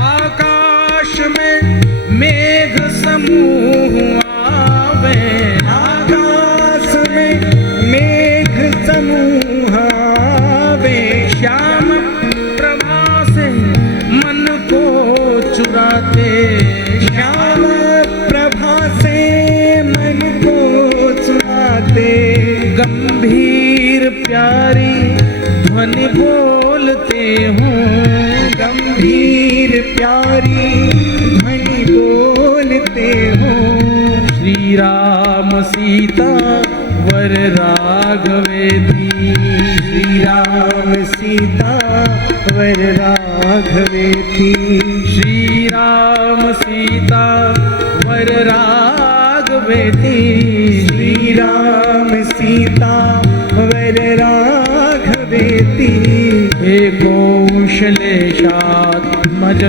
आकाश में मेघ समूह आवे, आकाश में मेघ समूह आवे, श्याम प्रभा से मन को चुराते, श्याम प्रभा से मन को चुराते। गंभीर प्यारी ध्वनि बोलते हो, गंभीर प्यारी ध्वनि बोलते हो। श्री राम सीता वर राघवेति, श्री राम सीता वर राघवेति, श्री राम सीता वर राघवेति, श्री राम सीता वर राघवेति। हे कौशलेशात्मज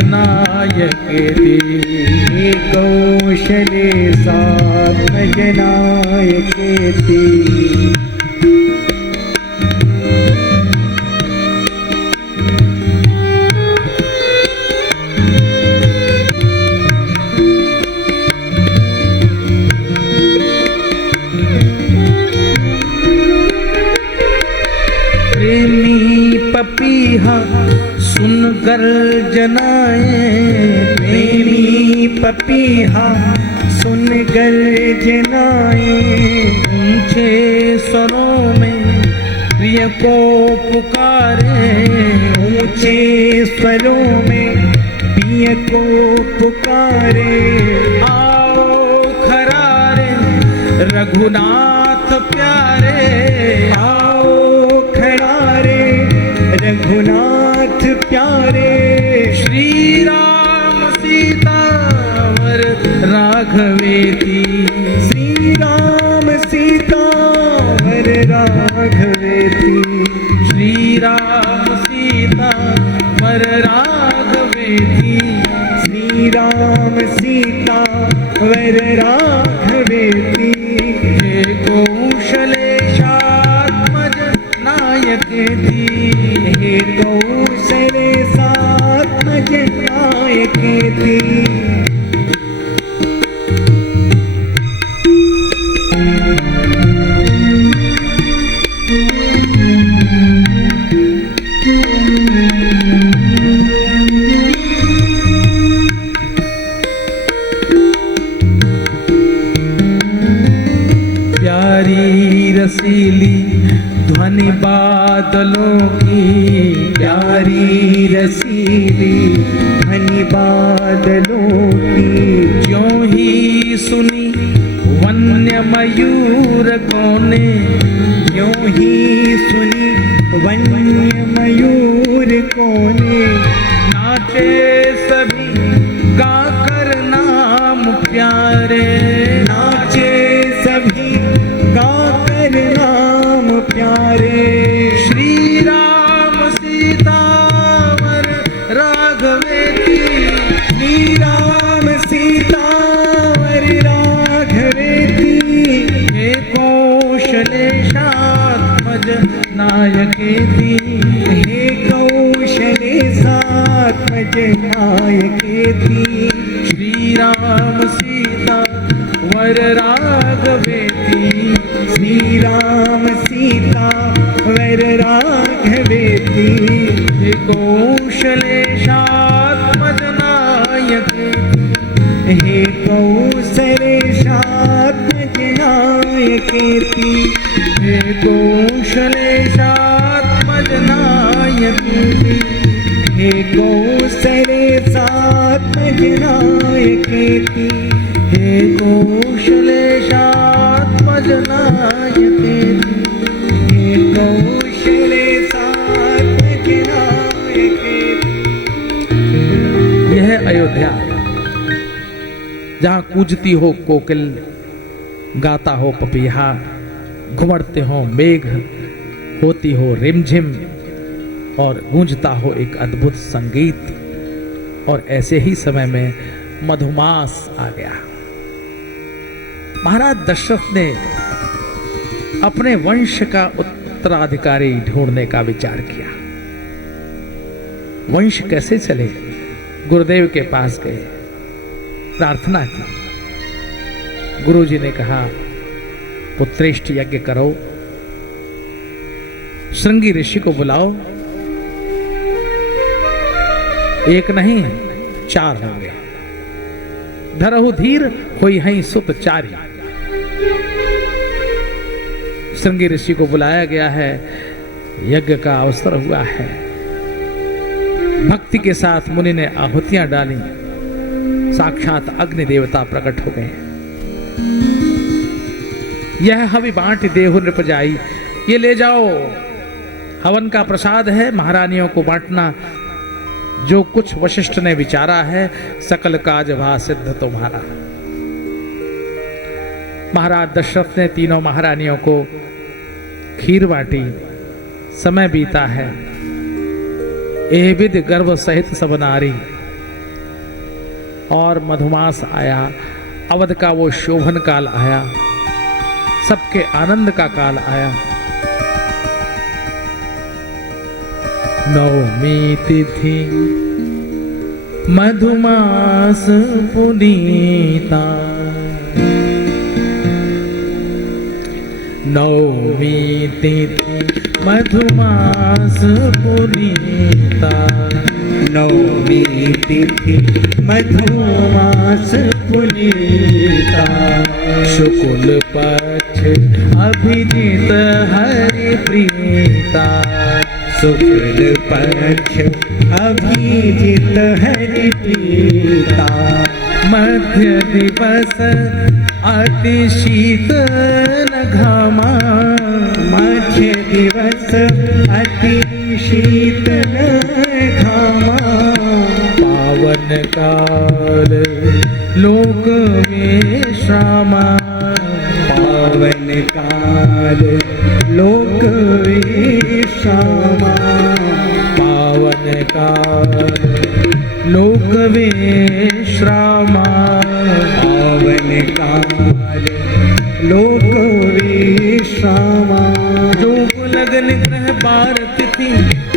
नायकेति, हे कौशलेशात्मज नायकेति। प्रेमी पपीहा सुन गर्जनाएं, प्रेमी पपीहा सुन गर्जनाएं, ऊंचे स्वरों में प्रिय को पुकारे, ऊंचे स्वरों में प्रिय को पुकारे। आओ खरारे रघुनाथ प्यारे, आओ खरारे रघुनाथ प्यारे। श्री राम सीता वर राघवेति, श्री राम सीता वर राघवेति, श्री राम सीता वर राघवेति, श्री राम सीता वर राघवेति। हे कौशलेशात्मज नायकेति, हे कौशलेशात्मज नायकेति। प्यारी रसीली ध्वनि बादलों की, प्यारी रसीली ध्वनि बादलों की, ज्यों ही सुनी वन्य मयूर कोने, यूं ही सुनी वन्य मयूर कोने। नाचे सभी गाकर नाम प्यारे, नाचे सभी गाकर नाम प्यारे। श्री राम सीता वर राघवेति, श्री राम सीता वर राघवेति। हे कौशलेशात्मज नायकेति, हे कौशलेशात्मज नायकेति। श्री राम सीता वर राघवेति, श्री राम सीता वर राघवेति। हे कौशलेशा हे कौसलेशात्मजनायकेति हे कौशलेशात्मजनायकेति हे कौसलेशात्मजनायकेति हे कौशलेशात्मजनायकेति हे कौशलेशात्मजनायकेति। यह अयोध्या जहाँ कूजती हो कोकिल, गाता हो पपीहा, घुमड़ते हो मेघ, होती हो रिमझिम और गूंजता हो एक अद्भुत संगीत। और ऐसे ही समय में मधुमास आ गया। महाराज दशरथ ने अपने वंश का उत्तराधिकारी ढूंढने का विचार किया। वंश कैसे चले? गुरुदेव के पास गए, प्रार्थना की। गुरुजी ने कहा पुत्रेष्ठ यज्ञ करो, श्रृंगी ऋषि को बुलाओ, एक नहीं 4 होंगे। धरहु धीर होई हई सुत चारी। श्रृंगी ऋषि को बुलाया गया है, यज्ञ का अवसर हुआ है। भक्ति के साथ मुनि ने आहुतियां डाली, साक्षात अग्नि देवता प्रकट हो गए। यह हवि बांट देहु नृप जाई, ये ले जाओ, हवन का प्रसाद है, महारानियों को बांटना। जो कुछ वशिष्ठ ने विचारा है, सकल काज भा सिद्ध तुम्हारा। महाराज दशरथ ने तीनों महारानियों को खीर बांटी। समय बीता है, एह विद गर्भ सहित सब नारी। और मधुमास आया, अवध का वो शोभन काल आया, सबके आनंद का काल आया। नवमी तिथि मधुमास पुनीता, नवमी तिथि मधुमास पुनीता, नवमी तिथि मधुमास पुनीता, शुक्ल पक्ष अभिजित हरि प्रीता, शुक्ल पक्ष अभिजित हरि प्रीता, मध्य दिवस अति शीतल घामा, मध्य दिवस अति शीतल घामा, पावन काल लोक विश्रामा, पावन काल लोक विश्रामा, पावन काल लोक विश्रामा, पावन काल लोक विश्रामा। जोग लगन ग्रह बार तिथि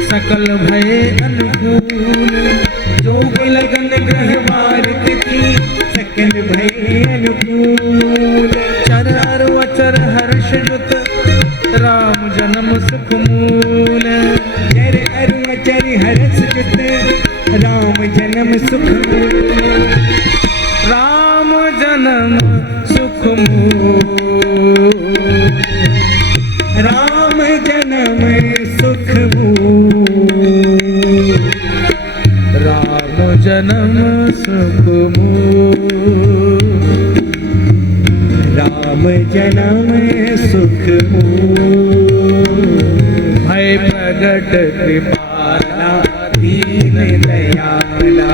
सकल भय अनुकूल, जोग लगन ग्रह बार तिथि सकल भय अनुकूल, चर वचर हर्ष जुत राम जन्म सुख मूल, चर अरु चर हर्ष जुत राम जन्म सुख मूल, राम जन्म सुख मूल, राम जन्म सुख मूल, राम जन्म सुख मूल, राम जन्म सुख मूल। भय प्रगट कृपाला दीन दयाला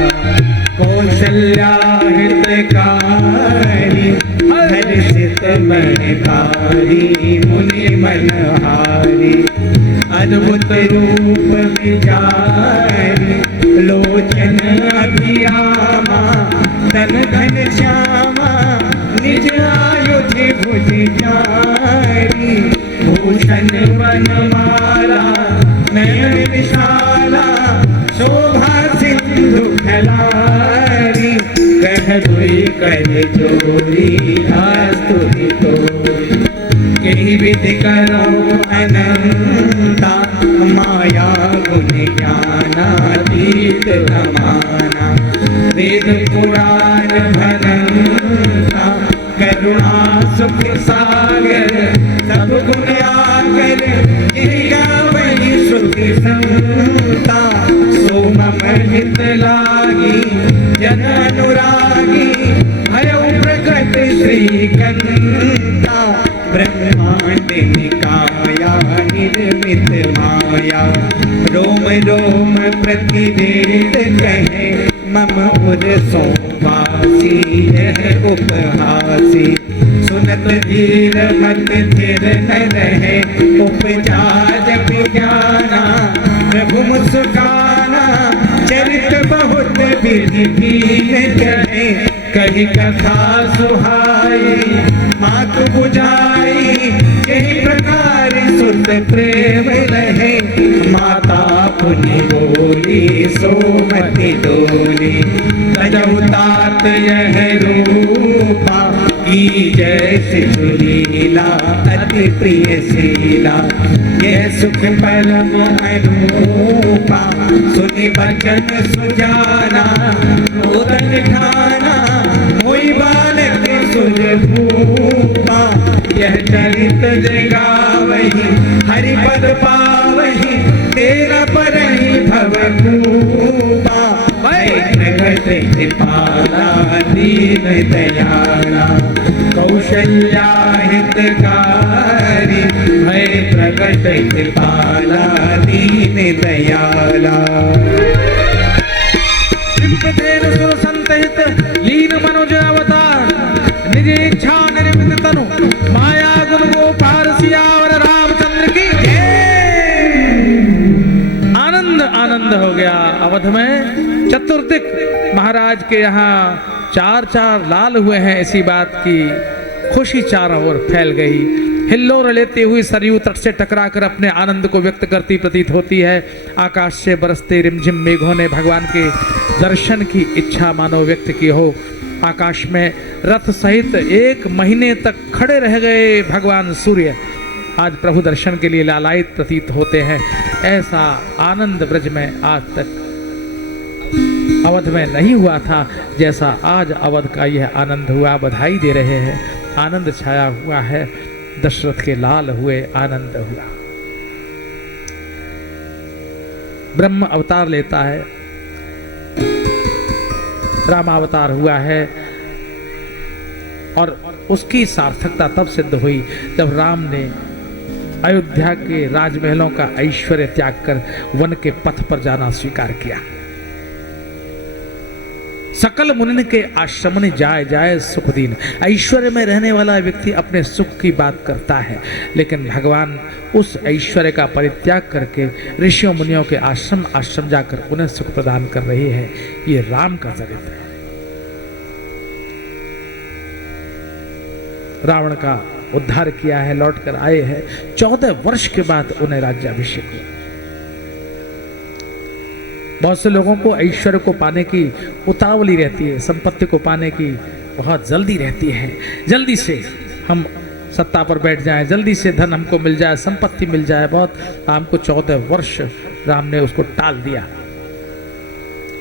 कौशल्या हितकारी, हर्षित मनकारी मुनि मनहारी, अद्भुत रूप विचारी, लोचन अभिरामा तन घन श्यामा, निज आयुध भुज चारी, भूषण वनमाला नयन विशाला, शोभा सिंधु खलारी, कह दुई कर जोरी स्तुति तोरी, कही विधि करो अनंता, माया गुण ज्ञानातीत रमाना, वेद पुराण भन जन अनुरागी भयो प्रकट श्रीकंता ब्रह्मांड निकाया निर्मित माया रोम रोम प्रतिवेद कहे मम उर सोवासी यह उपहासी सुनत धीर मत थिर न रहे उपजा जब ज्ञाना प्रभु मुस्काना चरित बहुत विधि कीन कहे कही कथा सुहाई मात बुझाई यही प्रकार सुत प्रेम रहे माता पुनि बोली सोमति डोली तजहु तात यह रूपा की जैसे सुलीला अति प्रिय शीला यह सुख परम अनूपा सुनि बचन सुजाना उदन ठाना मोई बालक सुर भूपा यह चरित जगावही हरिपद पावही तेरा परहि भव भूपा प्रगट कृपाला दीन दयाला कौशल्या हितकारी भय प्रगट कृपाला दीन दयाला विप्रतेन सुर संतहित लीन मनोज अवतार निज इच्छा निर्मित तनु माया गुण गोपाल सियावर रामचंद्र की जय। आनंद आनंद हो गया अवध में। चतुर्दिक महाराज के यहाँ चार चार लाल हुए हैं, ऐसी बात की खुशी चारों ओर फैल गई। हिल्लोर लेते हुए सरयू तट से टकराकर अपने आनंद को व्यक्त करती प्रतीत होती है। आकाश से बरसते रिमझिम मेघों ने भगवान के दर्शन की इच्छा मानो व्यक्त की हो। आकाश में रथ सहित 1 महीने तक खड़े रह गए भगवान सूर्य आज प्रभु दर्शन के लिए लालायित प्रतीत होते हैं। ऐसा आनंद ब्रज में आज तक अवध में नहीं हुआ था जैसा आज अवध का यह आनंद हुआ। बधाई दे रहे हैं, आनंद छाया हुआ है, दशरथ के लाल हुए, आनंद हुआ। ब्रह्म अवतार लेता है, रामावतार हुआ है और उसकी सार्थकता तब सिद्ध हुई जब राम ने अयोध्या के राजमहलों का ऐश्वर्य त्याग कर वन के पथ पर जाना स्वीकार किया। सकल मुनि के आश्रम ने जाए जाए सुख दीन। ऐश्वर्य में रहने वाला व्यक्ति अपने सुख की बात करता है, लेकिन भगवान उस ऐश्वर्य का परित्याग करके ऋषियों मुनियों के आश्रम जाकर उन्हें सुख प्रदान कर रहे हैं। ये राम का चरित्र है। रावण का उद्धार किया है, लौट कर आए हैं। 14 वर्ष के बाद उन्हें राज्याभिषेक हुआ। बहुत से लोगों को ऐश्वर्य को पाने की उतावली रहती है, संपत्ति को पाने की बहुत जल्दी रहती है। जल्दी से हम सत्ता पर बैठ जाएं, जल्दी से धन हमको मिल जाए, संपत्ति मिल जाए। बहुत राम को 14 वर्ष राम ने उसको टाल दिया।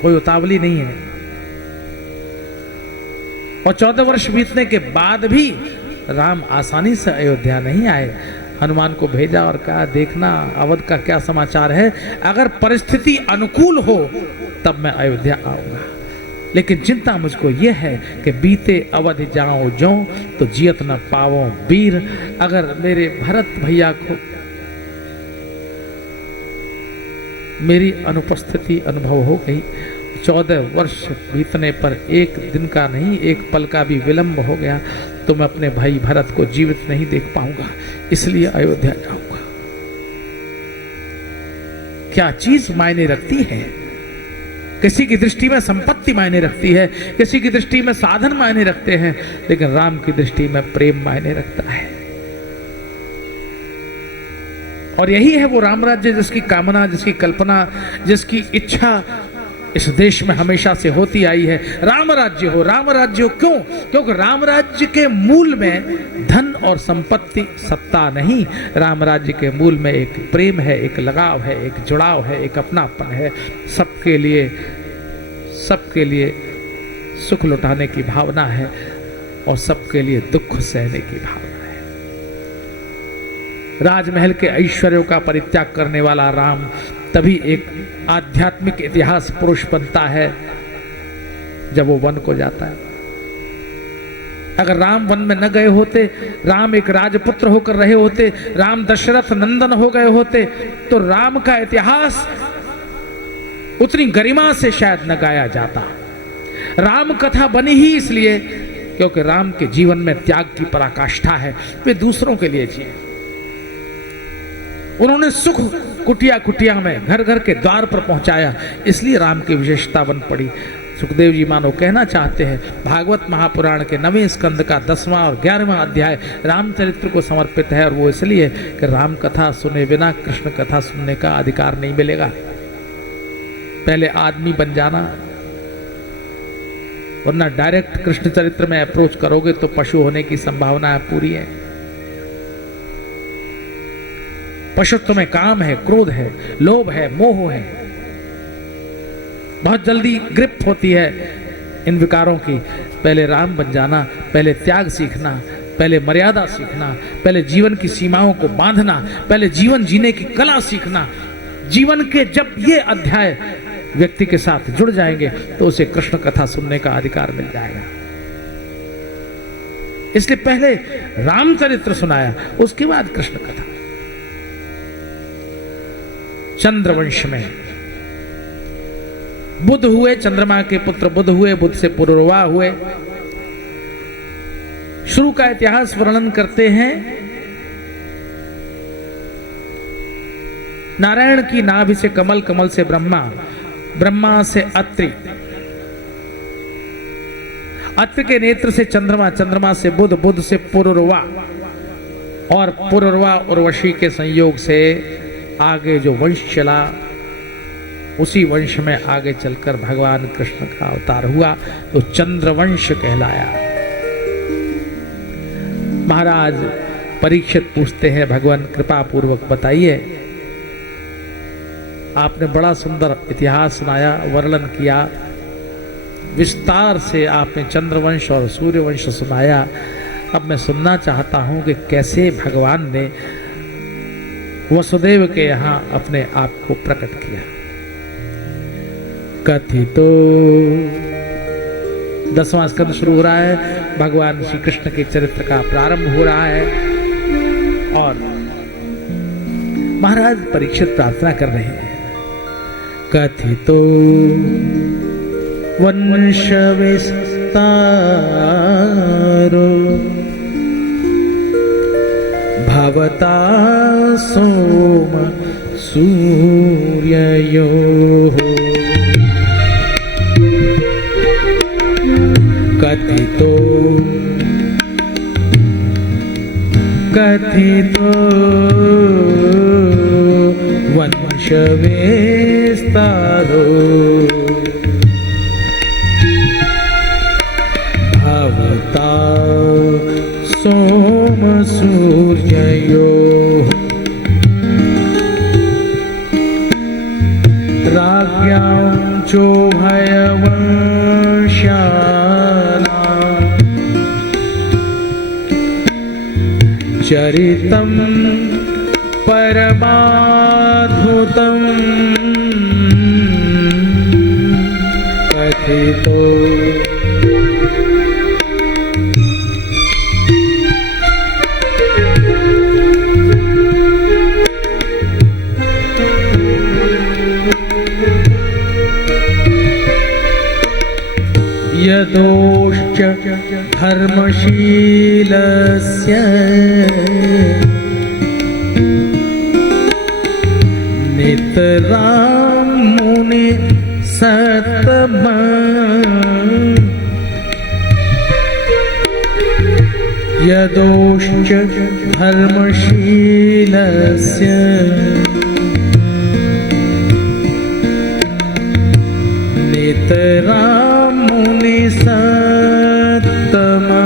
कोई उतावली नहीं है। और 14 वर्ष बीतने के बाद भी राम आसानी से अयोध्या नहीं आए। हनुमान को भेजा और कहा देखना अवध का क्या समाचार है, अगर परिस्थिति अनुकूल हो तब मैं अयोध्या आऊंगा। लेकिन चिंता मुझको यह है कि बीते अवध जाओ जो तो जियत न पावो वीर। अगर मेरे भरत भैया को मेरी अनुपस्थिति अनुभव हो गई, 14 वर्ष बीतने पर एक दिन का नहीं, एक पल का भी विलंब हो गया तो मैं अपने भाई भरत को जीवित नहीं देख पाऊंगा, इसलिए अयोध्या जाऊंगा। क्या चीज मायने रखती है? किसी की दृष्टि में संपत्ति मायने रखती है, किसी की दृष्टि में साधन मायने रखते हैं, लेकिन राम की दृष्टि में प्रेम मायने रखता है। और यही है वो राम राज्य जिसकी कामना, जिसकी कल्पना, जिसकी इच्छा इस देश में हमेशा से होती आई है। राम राज्य हो, राम राज्य हो। क्यों? क्योंकि राम राज्य के मूल में धन और संपत्ति सत्ता नहीं, राम राज्य के मूल में एक प्रेम है, एक लगाव है, एक जुड़ाव है, एक अपनापन है। सबके लिए सुख लुटाने की भावना है और सबके लिए दुख सहने की भावना है। राजमहल के ऐश्वर्यों का परित्याग करने वाला राम तभी एक आध्यात्मिक इतिहास पुरुष बनता है जब वो वन को जाता है। अगर राम वन में न गए होते, राम एक राजपुत्र होकर रहे होते, राम दशरथ नंदन हो गए होते, तो राम का इतिहास उतनी गरिमा से शायद न गाया जाता। राम कथा बनी ही इसलिए क्योंकि राम के जीवन में त्याग की पराकाष्ठा है। वे दूसरों के लिए जिए। उन्होंने सुख कुटिया कुटिया में, घर घर के द्वार पर पहुंचाया, इसलिए राम की विशेषता बन पड़ी। सुखदेव जी मानो कहना चाहते हैं, भागवत महापुराण के 9वें स्कंद का 10वां और 11वां अध्याय रामचरित्र को समर्पित है, और वो इसलिए कि राम कथा सुने बिना कृष्ण कथा सुनने का अधिकार नहीं मिलेगा। पहले आदमी बन जाना, वरना डायरेक्ट कृष्ण चरित्र में अप्रोच करोगे तो पशु होने की संभावना पूरी है। पशुत्व में काम है, क्रोध है, लोभ है, मोह है, बहुत जल्दी ग्रिप होती है इन विकारों की। पहले राम बन जाना, पहले त्याग सीखना, पहले मर्यादा सीखना, पहले जीवन की सीमाओं को बांधना, पहले जीवन जीने की कला सीखना। जीवन के जब ये अध्याय व्यक्ति के साथ जुड़ जाएंगे तो उसे कृष्ण कथा सुनने का अधिकार मिल जाएगा। इसलिए पहले रामचरित्र सुनाया, उसके बाद कृष्ण कथा। चंद्रवंश में बुध हुए, चंद्रमा के पुत्र बुध हुए, बुध से पुरुरवा हुए। शुरू का इतिहास वर्णन करते हैं। नारायण की नाभि से कमल, कमल से ब्रह्मा, ब्रह्मा से अत्रि, अत्रि के नेत्र से चंद्रमा, चंद्रमा से बुध, बुध से पुरुरवा, और पुरुरवा उर्वशी के संयोग से आगे जो वंश चला, उसी वंश में आगे चलकर भगवान कृष्ण का अवतार हुआ, तो चंद्रवंश कहलाया। महाराज परीक्षित पूछते हैं, भगवान कृपा पूर्वक बताइए, आपने बड़ा सुंदर इतिहास सुनाया, वर्णन किया, विस्तार से आपने चंद्रवंश और सूर्यवंश सुनाया। अब मैं सुनना चाहता हूं कि कैसे भगवान ने वसुदेव के यहाँ अपने आप को प्रकट किया। कथितो 10वां स्कंद शुरू हो रहा है, भगवान श्री कृष्ण के चरित्र का प्रारंभ हो रहा है, और महाराज परीक्षित प्रार्थना कर रहे हैं। कथितो वंश विस्तारो भवता सोम सूर्ययोः कथितो कथितो वंश विस्तारो भवता सोम सूर्ययोः राज्ञां चोभयवंशानां चरितं परमाद्भुतं कथितो यदोश्च धर्मशीलस्य नितरां मुनि सत्तमा यदोश्च धर्मशीलस्य नितरां सत्तमा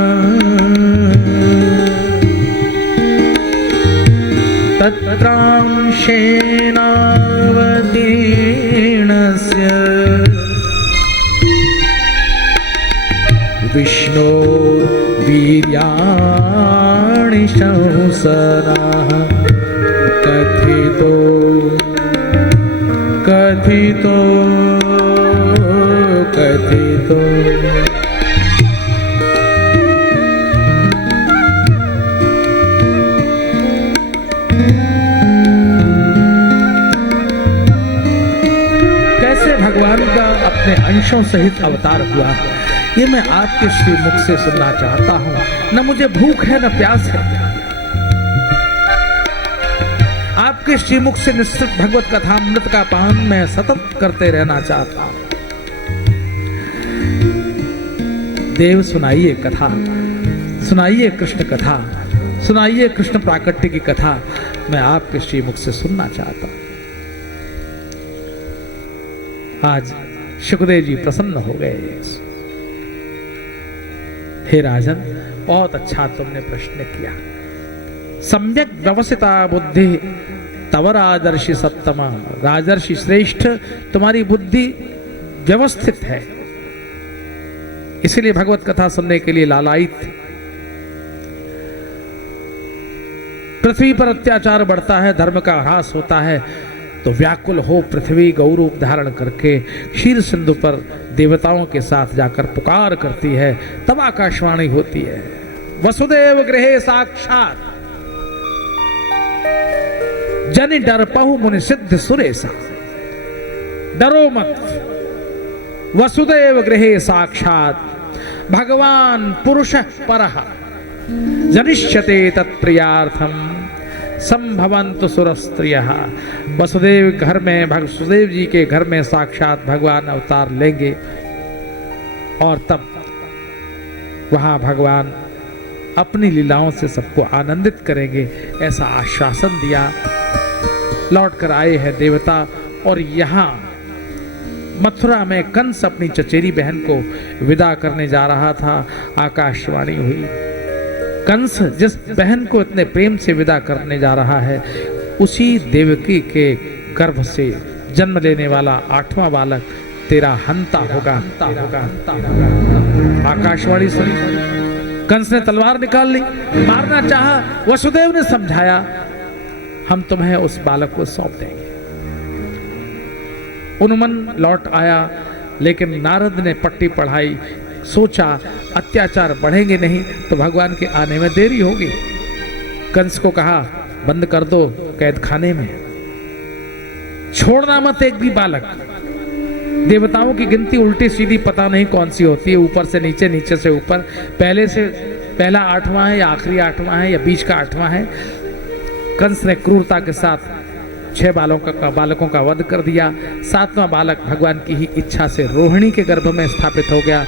तत्रांशेनावतीर्णस्य विष्णोर्वीर्याणि संसराः कथितो कथितो कथितो अंशों सहित अवतार हुआ, ये मैं आपके श्रीमुख से सुनना चाहता हूं। न मुझे भूख है न प्यास है, आपके श्रीमुख से निश्चित भगवत कथा अमृत का पान मैं सतत करते रहना चाहता हूं। देव सुनाइए कथा, सुनाइए कृष्ण कथा, सुनाइए कृष्ण प्राकट्य की कथा, मैं आपके श्रीमुख से सुनना चाहता हूं। आज सुखदेव जी प्रसन्न हो गए। हे राजन, बहुत अच्छा तुमने प्रश्न किया। सम्यक व्यवस्थिता बुद्धि तव राजर्षि सत्तमा, राजर्षि श्रेष्ठ तुम्हारी बुद्धि व्यवस्थित है, इसलिए भगवत कथा सुनने के लिए लालायित। पृथ्वी पर अत्याचार बढ़ता है, धर्म का ह्रास होता है, तो व्याकुल हो पृथ्वी गौरूप धारण करके क्षीर सिंधु पर देवताओं के साथ जाकर पुकार करती है, तब आकाशवाणी होती है। वसुदेव गृहे साक्षात जनि डर पहु मुनि सिद्ध सुरेसा, डरो मत। वसुदेव गृहे साक्षात भगवान पुरुष परः जनिष्यते तत्प्रियार्थम संभवन्तु सुरस्त्रियः। वसुदेव घर में वसुदेव जी के घर में साक्षात भगवान अवतार लेंगे और तब वहां भगवान अपनी लीलाओं से सबको आनंदित करेंगे, ऐसा आश्वासन दिया। लौट कर आए हैं देवता और यहाँ मथुरा में कंस अपनी चचेरी बहन को विदा करने जा रहा था। आकाशवाणी हुई, कंस जिस बहन को इतने प्रेम से विदा करने जा रहा है, उसी देवकी के गर्भ से जन्म लेने वाला 8वां बालक तेरा हंता होगा। आकाशवाणी सुनी, कंस ने तलवार निकाल ली, मारना चाहा। वसुदेव ने समझाया, हम तुम्हें उस बालक को सौंप देंगे। उन्मन लौट आया, लेकिन नारद ने पट्टी पढ़ाई, सोचा अत्याचार बढ़ेंगे नहीं तो भगवान के आने में देरी होगी। कंस को कहा, बंद कर दो कैद खाने में, छोड़ना मत एक भी बालक। देवताओं की गिनती उल्टी सीधी पता नहीं कौन सी होती है, ऊपर से नीचे, नीचे से ऊपर, पहले से पहला 8वां है या आखिरी 8वां है या बीच का 8वां है। कंस ने क्रूरता के साथ 6 बालकों का वध कर दिया। 7वां बालक भगवान की ही इच्छा से रोहिणी के गर्भ में स्थापित हो गया।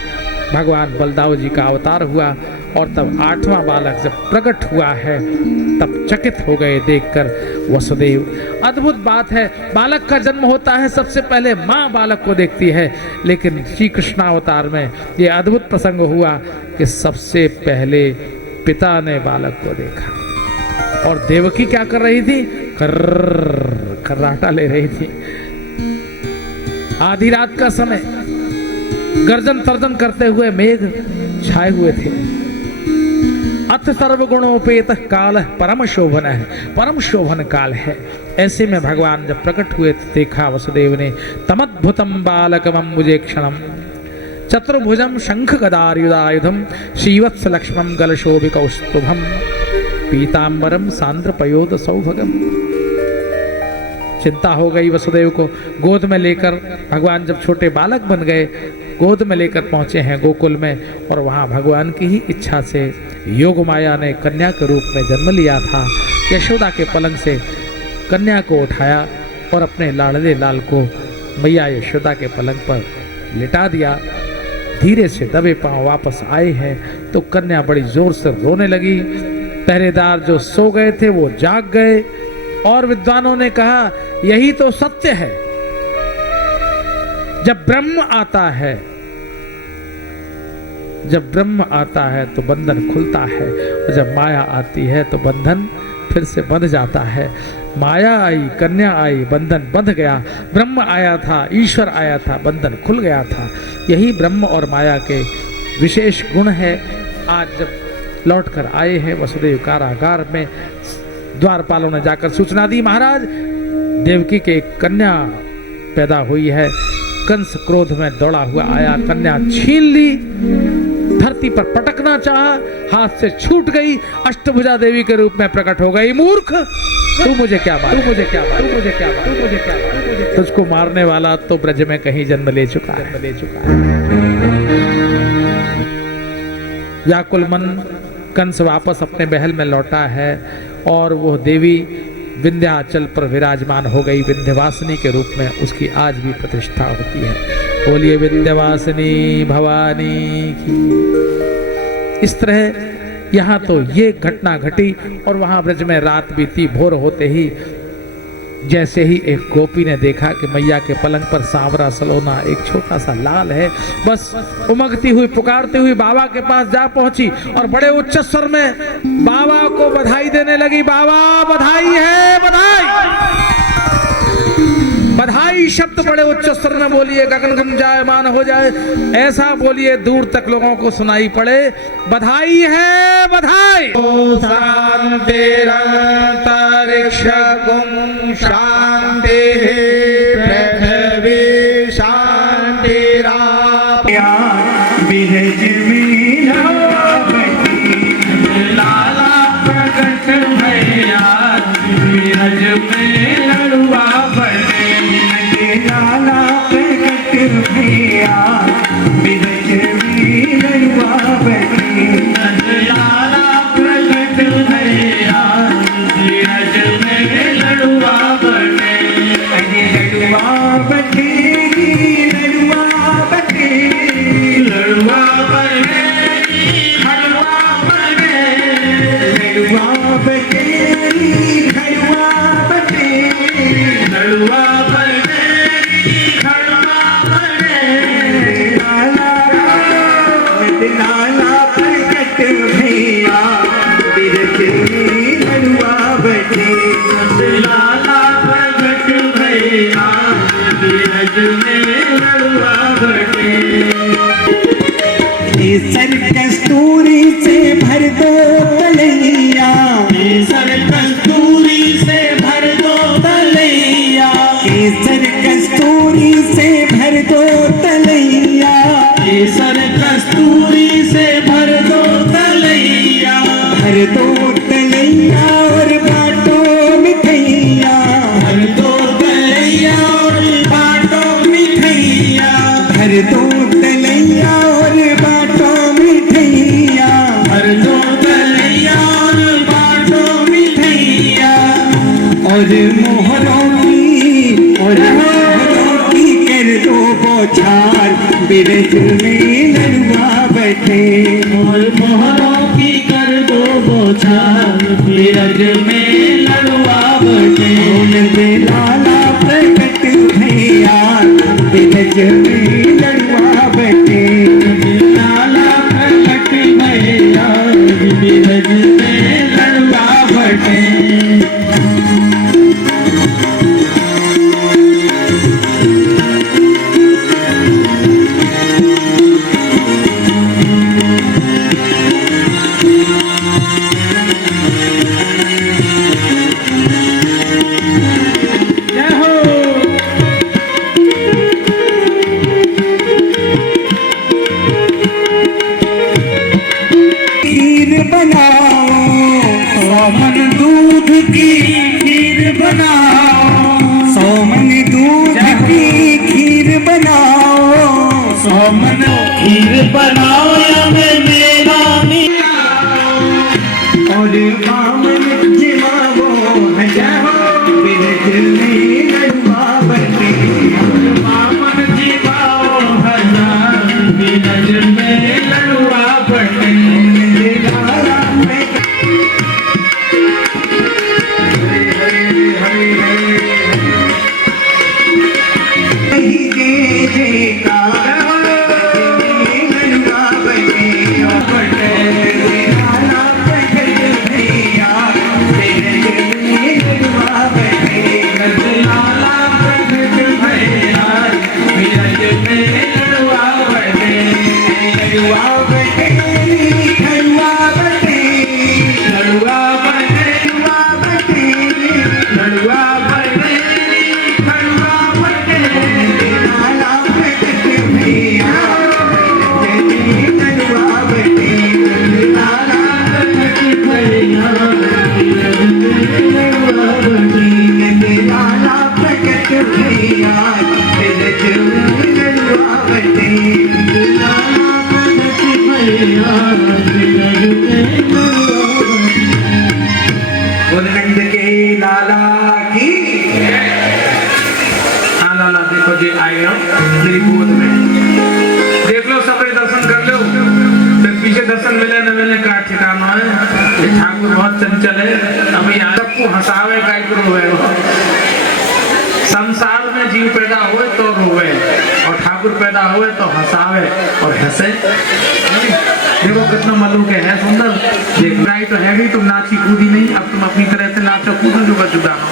भगवान बलदाव जी का अवतार हुआ और तब 8वां बालक जब प्रकट हुआ है, तब चकित हो गए देखकर वसुदेव। अद्भुत बात है, बालक का जन्म होता है, सबसे पहले माँ बालक को देखती है, लेकिन श्री कृष्णावतार में ये अद्भुत प्रसंग हुआ कि सबसे पहले पिता ने बालक को देखा। और देवकी क्या कर रही थी? खर्राटा ले रही थी। आधी रात का समय, गर्जन तर्जन करते हुए मेघ छाए हुए थे। अथ सर्वगुणोपेत काल परम शोभन है, परम शोभन काल है। ऐसे में भगवान जब प्रकट हुए तो देखा वसुदेव ने, तमद्भुतम बालकमम्बुजे क्षणम चतुर्भुजम शंख गदायुधायुधम श्रीवत्स लक्ष्मण गलशोभिकौस्तुभम पीतांबरम सांद्र पयोद सौभगम। चिंता हो गई वसुदेव को। गोद में लेकर भगवान जब छोटे बालक बन गए, गोद में लेकर पहुंचे हैं गोकुल में, और वहां भगवान की ही इच्छा से योग माया ने कन्या के रूप में जन्म लिया था। यशोदा के पलंग से कन्या को उठाया और अपने लाडले लाल को मैया यशोदा के पलंग पर लिटा दिया। धीरे से दबे पांव वापस आए हैं तो कन्या बड़ी जोर से रोने लगी। पहरेदार जो सो गए थे वो जाग गए और विद्वानों ने कहा, यही तो सत्य है। जब ब्रह्म आता है, जब ब्रह्म आता है तो बंधन खुलता है, और जब माया आती है तो बंधन फिर से बंध जाता है। माया आई, कन्या आई, बंधन बंध गया। ब्रह्म आया था, ईश्वर आया था, बंधन खुल गया था। यही ब्रह्म और माया के विशेष गुण है। आज जब लौट कर आए हैं वसुदेव कारागार में, द्वारपालों ने जाकर सूचना दी, महाराज देवकी के एक कन्या पैदा हुई है। कंस क्रोध में दौड़ा हुआ आया, कन्या छीन ली, धरती पर पटकना चाहा, हाथ से छूट गई, अष्टभुजा देवी के रूप में प्रकट हो गई। मूर्ख, तू मुझे क्या मार, तू मुझे क्या मार, तू मुझे क्या मार, तू मुझे क्या मार, तुझको मारने वाला तो ब्रज में कहीं जन्म ले चुका है, ले चुका है। व्याकुल मन कंस वापस अपने महल में लौटा है और वो देवी विंध्याचल पर विराजमान हो गई। विंध्यवासिनी के रूप में उसकी आज भी प्रतिष्ठा होती है। बोलिए विंध्यवासिनी भवानी की। इस तरह यहाँ तो ये घटना घटी और वहां ब्रज में रात बीती। भोर होते ही जैसे ही एक गोपी ने देखा कि मैया के पलंग पर सांवरा सलोना एक छोटा सा लाल है, बस उमगती हुई पुकारती हुई बाबा के पास जा पहुंची और बड़े उच्च स्वर में बाबा को बधाई देने लगी। बाबा बधाई है, बधाई बधाई शब्द बड़े उच्च स्वर में बोलिए, गगन गुंजायमान हो जाए, ऐसा बोलिए दूर तक लोगों को सुनाई पड़े। बधाई है, बधाई। शांतिरंतरिक्षगुं शांतिः पृथिवी शांतिराप्या विरज वीणावती लाला प्रकट भैया विरज में लड़ुआ बने लाला प्रकट भैया विरज में लड़ुआ बने लाला प्रकट भैया विरज में लड़ुआ बने लड़ुआ बनेगी लड़ुआ बने लड़ुआ बने खड़ुआ बने लड़ुआ बनेगी खड़ुआ बने लड़ुआ बने खड़ुआ बने लाला प्रकट भैया बिरज में लड़ुआ बने लाला प्रकट भैया बिरज में लड़ुआ बने केसर कस्तूरी से भर दो तलैया केसर कस्तूरी से भर दो तलैया केसर कस्तूरी से भर दो तलैया केसर कस्तूरी से भर दो तलैया भर दो तलैया और बाटो मिठैया भर दो तलैया और बाटो मिठैया भर दो तलैया और बाटो मिठैया भर दो तलैया और बाटो मिठैया और मोहरों की कर दो बौछार बिरज में लड़ुआ बैठे और मोहरों की कर दो बौछार बिरज में लड़ुआ बैठे लाला प्रकट भैया बिरज में लड़ुआ बैठे लाला प्रकट भैया बिरज में लड़ुआ बैठे खीर बनाओ सोमन दूध की खीर बनाओ सोमन दूध की खीर बनाओ सोमन खीर बनाओ या मेरा और बामन जिमावो हजाओ बिरज में लड़ुआ बने बामन जिमाओ हजार बिरज में लड़ुआ बने नंद के लाला की। हाँ लाला देखो जी आए हो मेरी गोद में, देख लो सबरे दर्शन कर लो, फिर पीछे दर्शन मिले न मिले का ठिकाना है। ये ठाकुर बहुत चंचल है, अब यहाँ सबको हंसावे का रोवे। संसार में जीव पैदा हुए तो रोवे और ठाकुर पैदा हुए तो हंसावे और हंसे। देखो कितना मलूक है सुंदर। देख राई तो है भी, तुम नाची कूदी नहीं, अब तुम अपनी तरह से नाचो कूदो जो जुदा हो।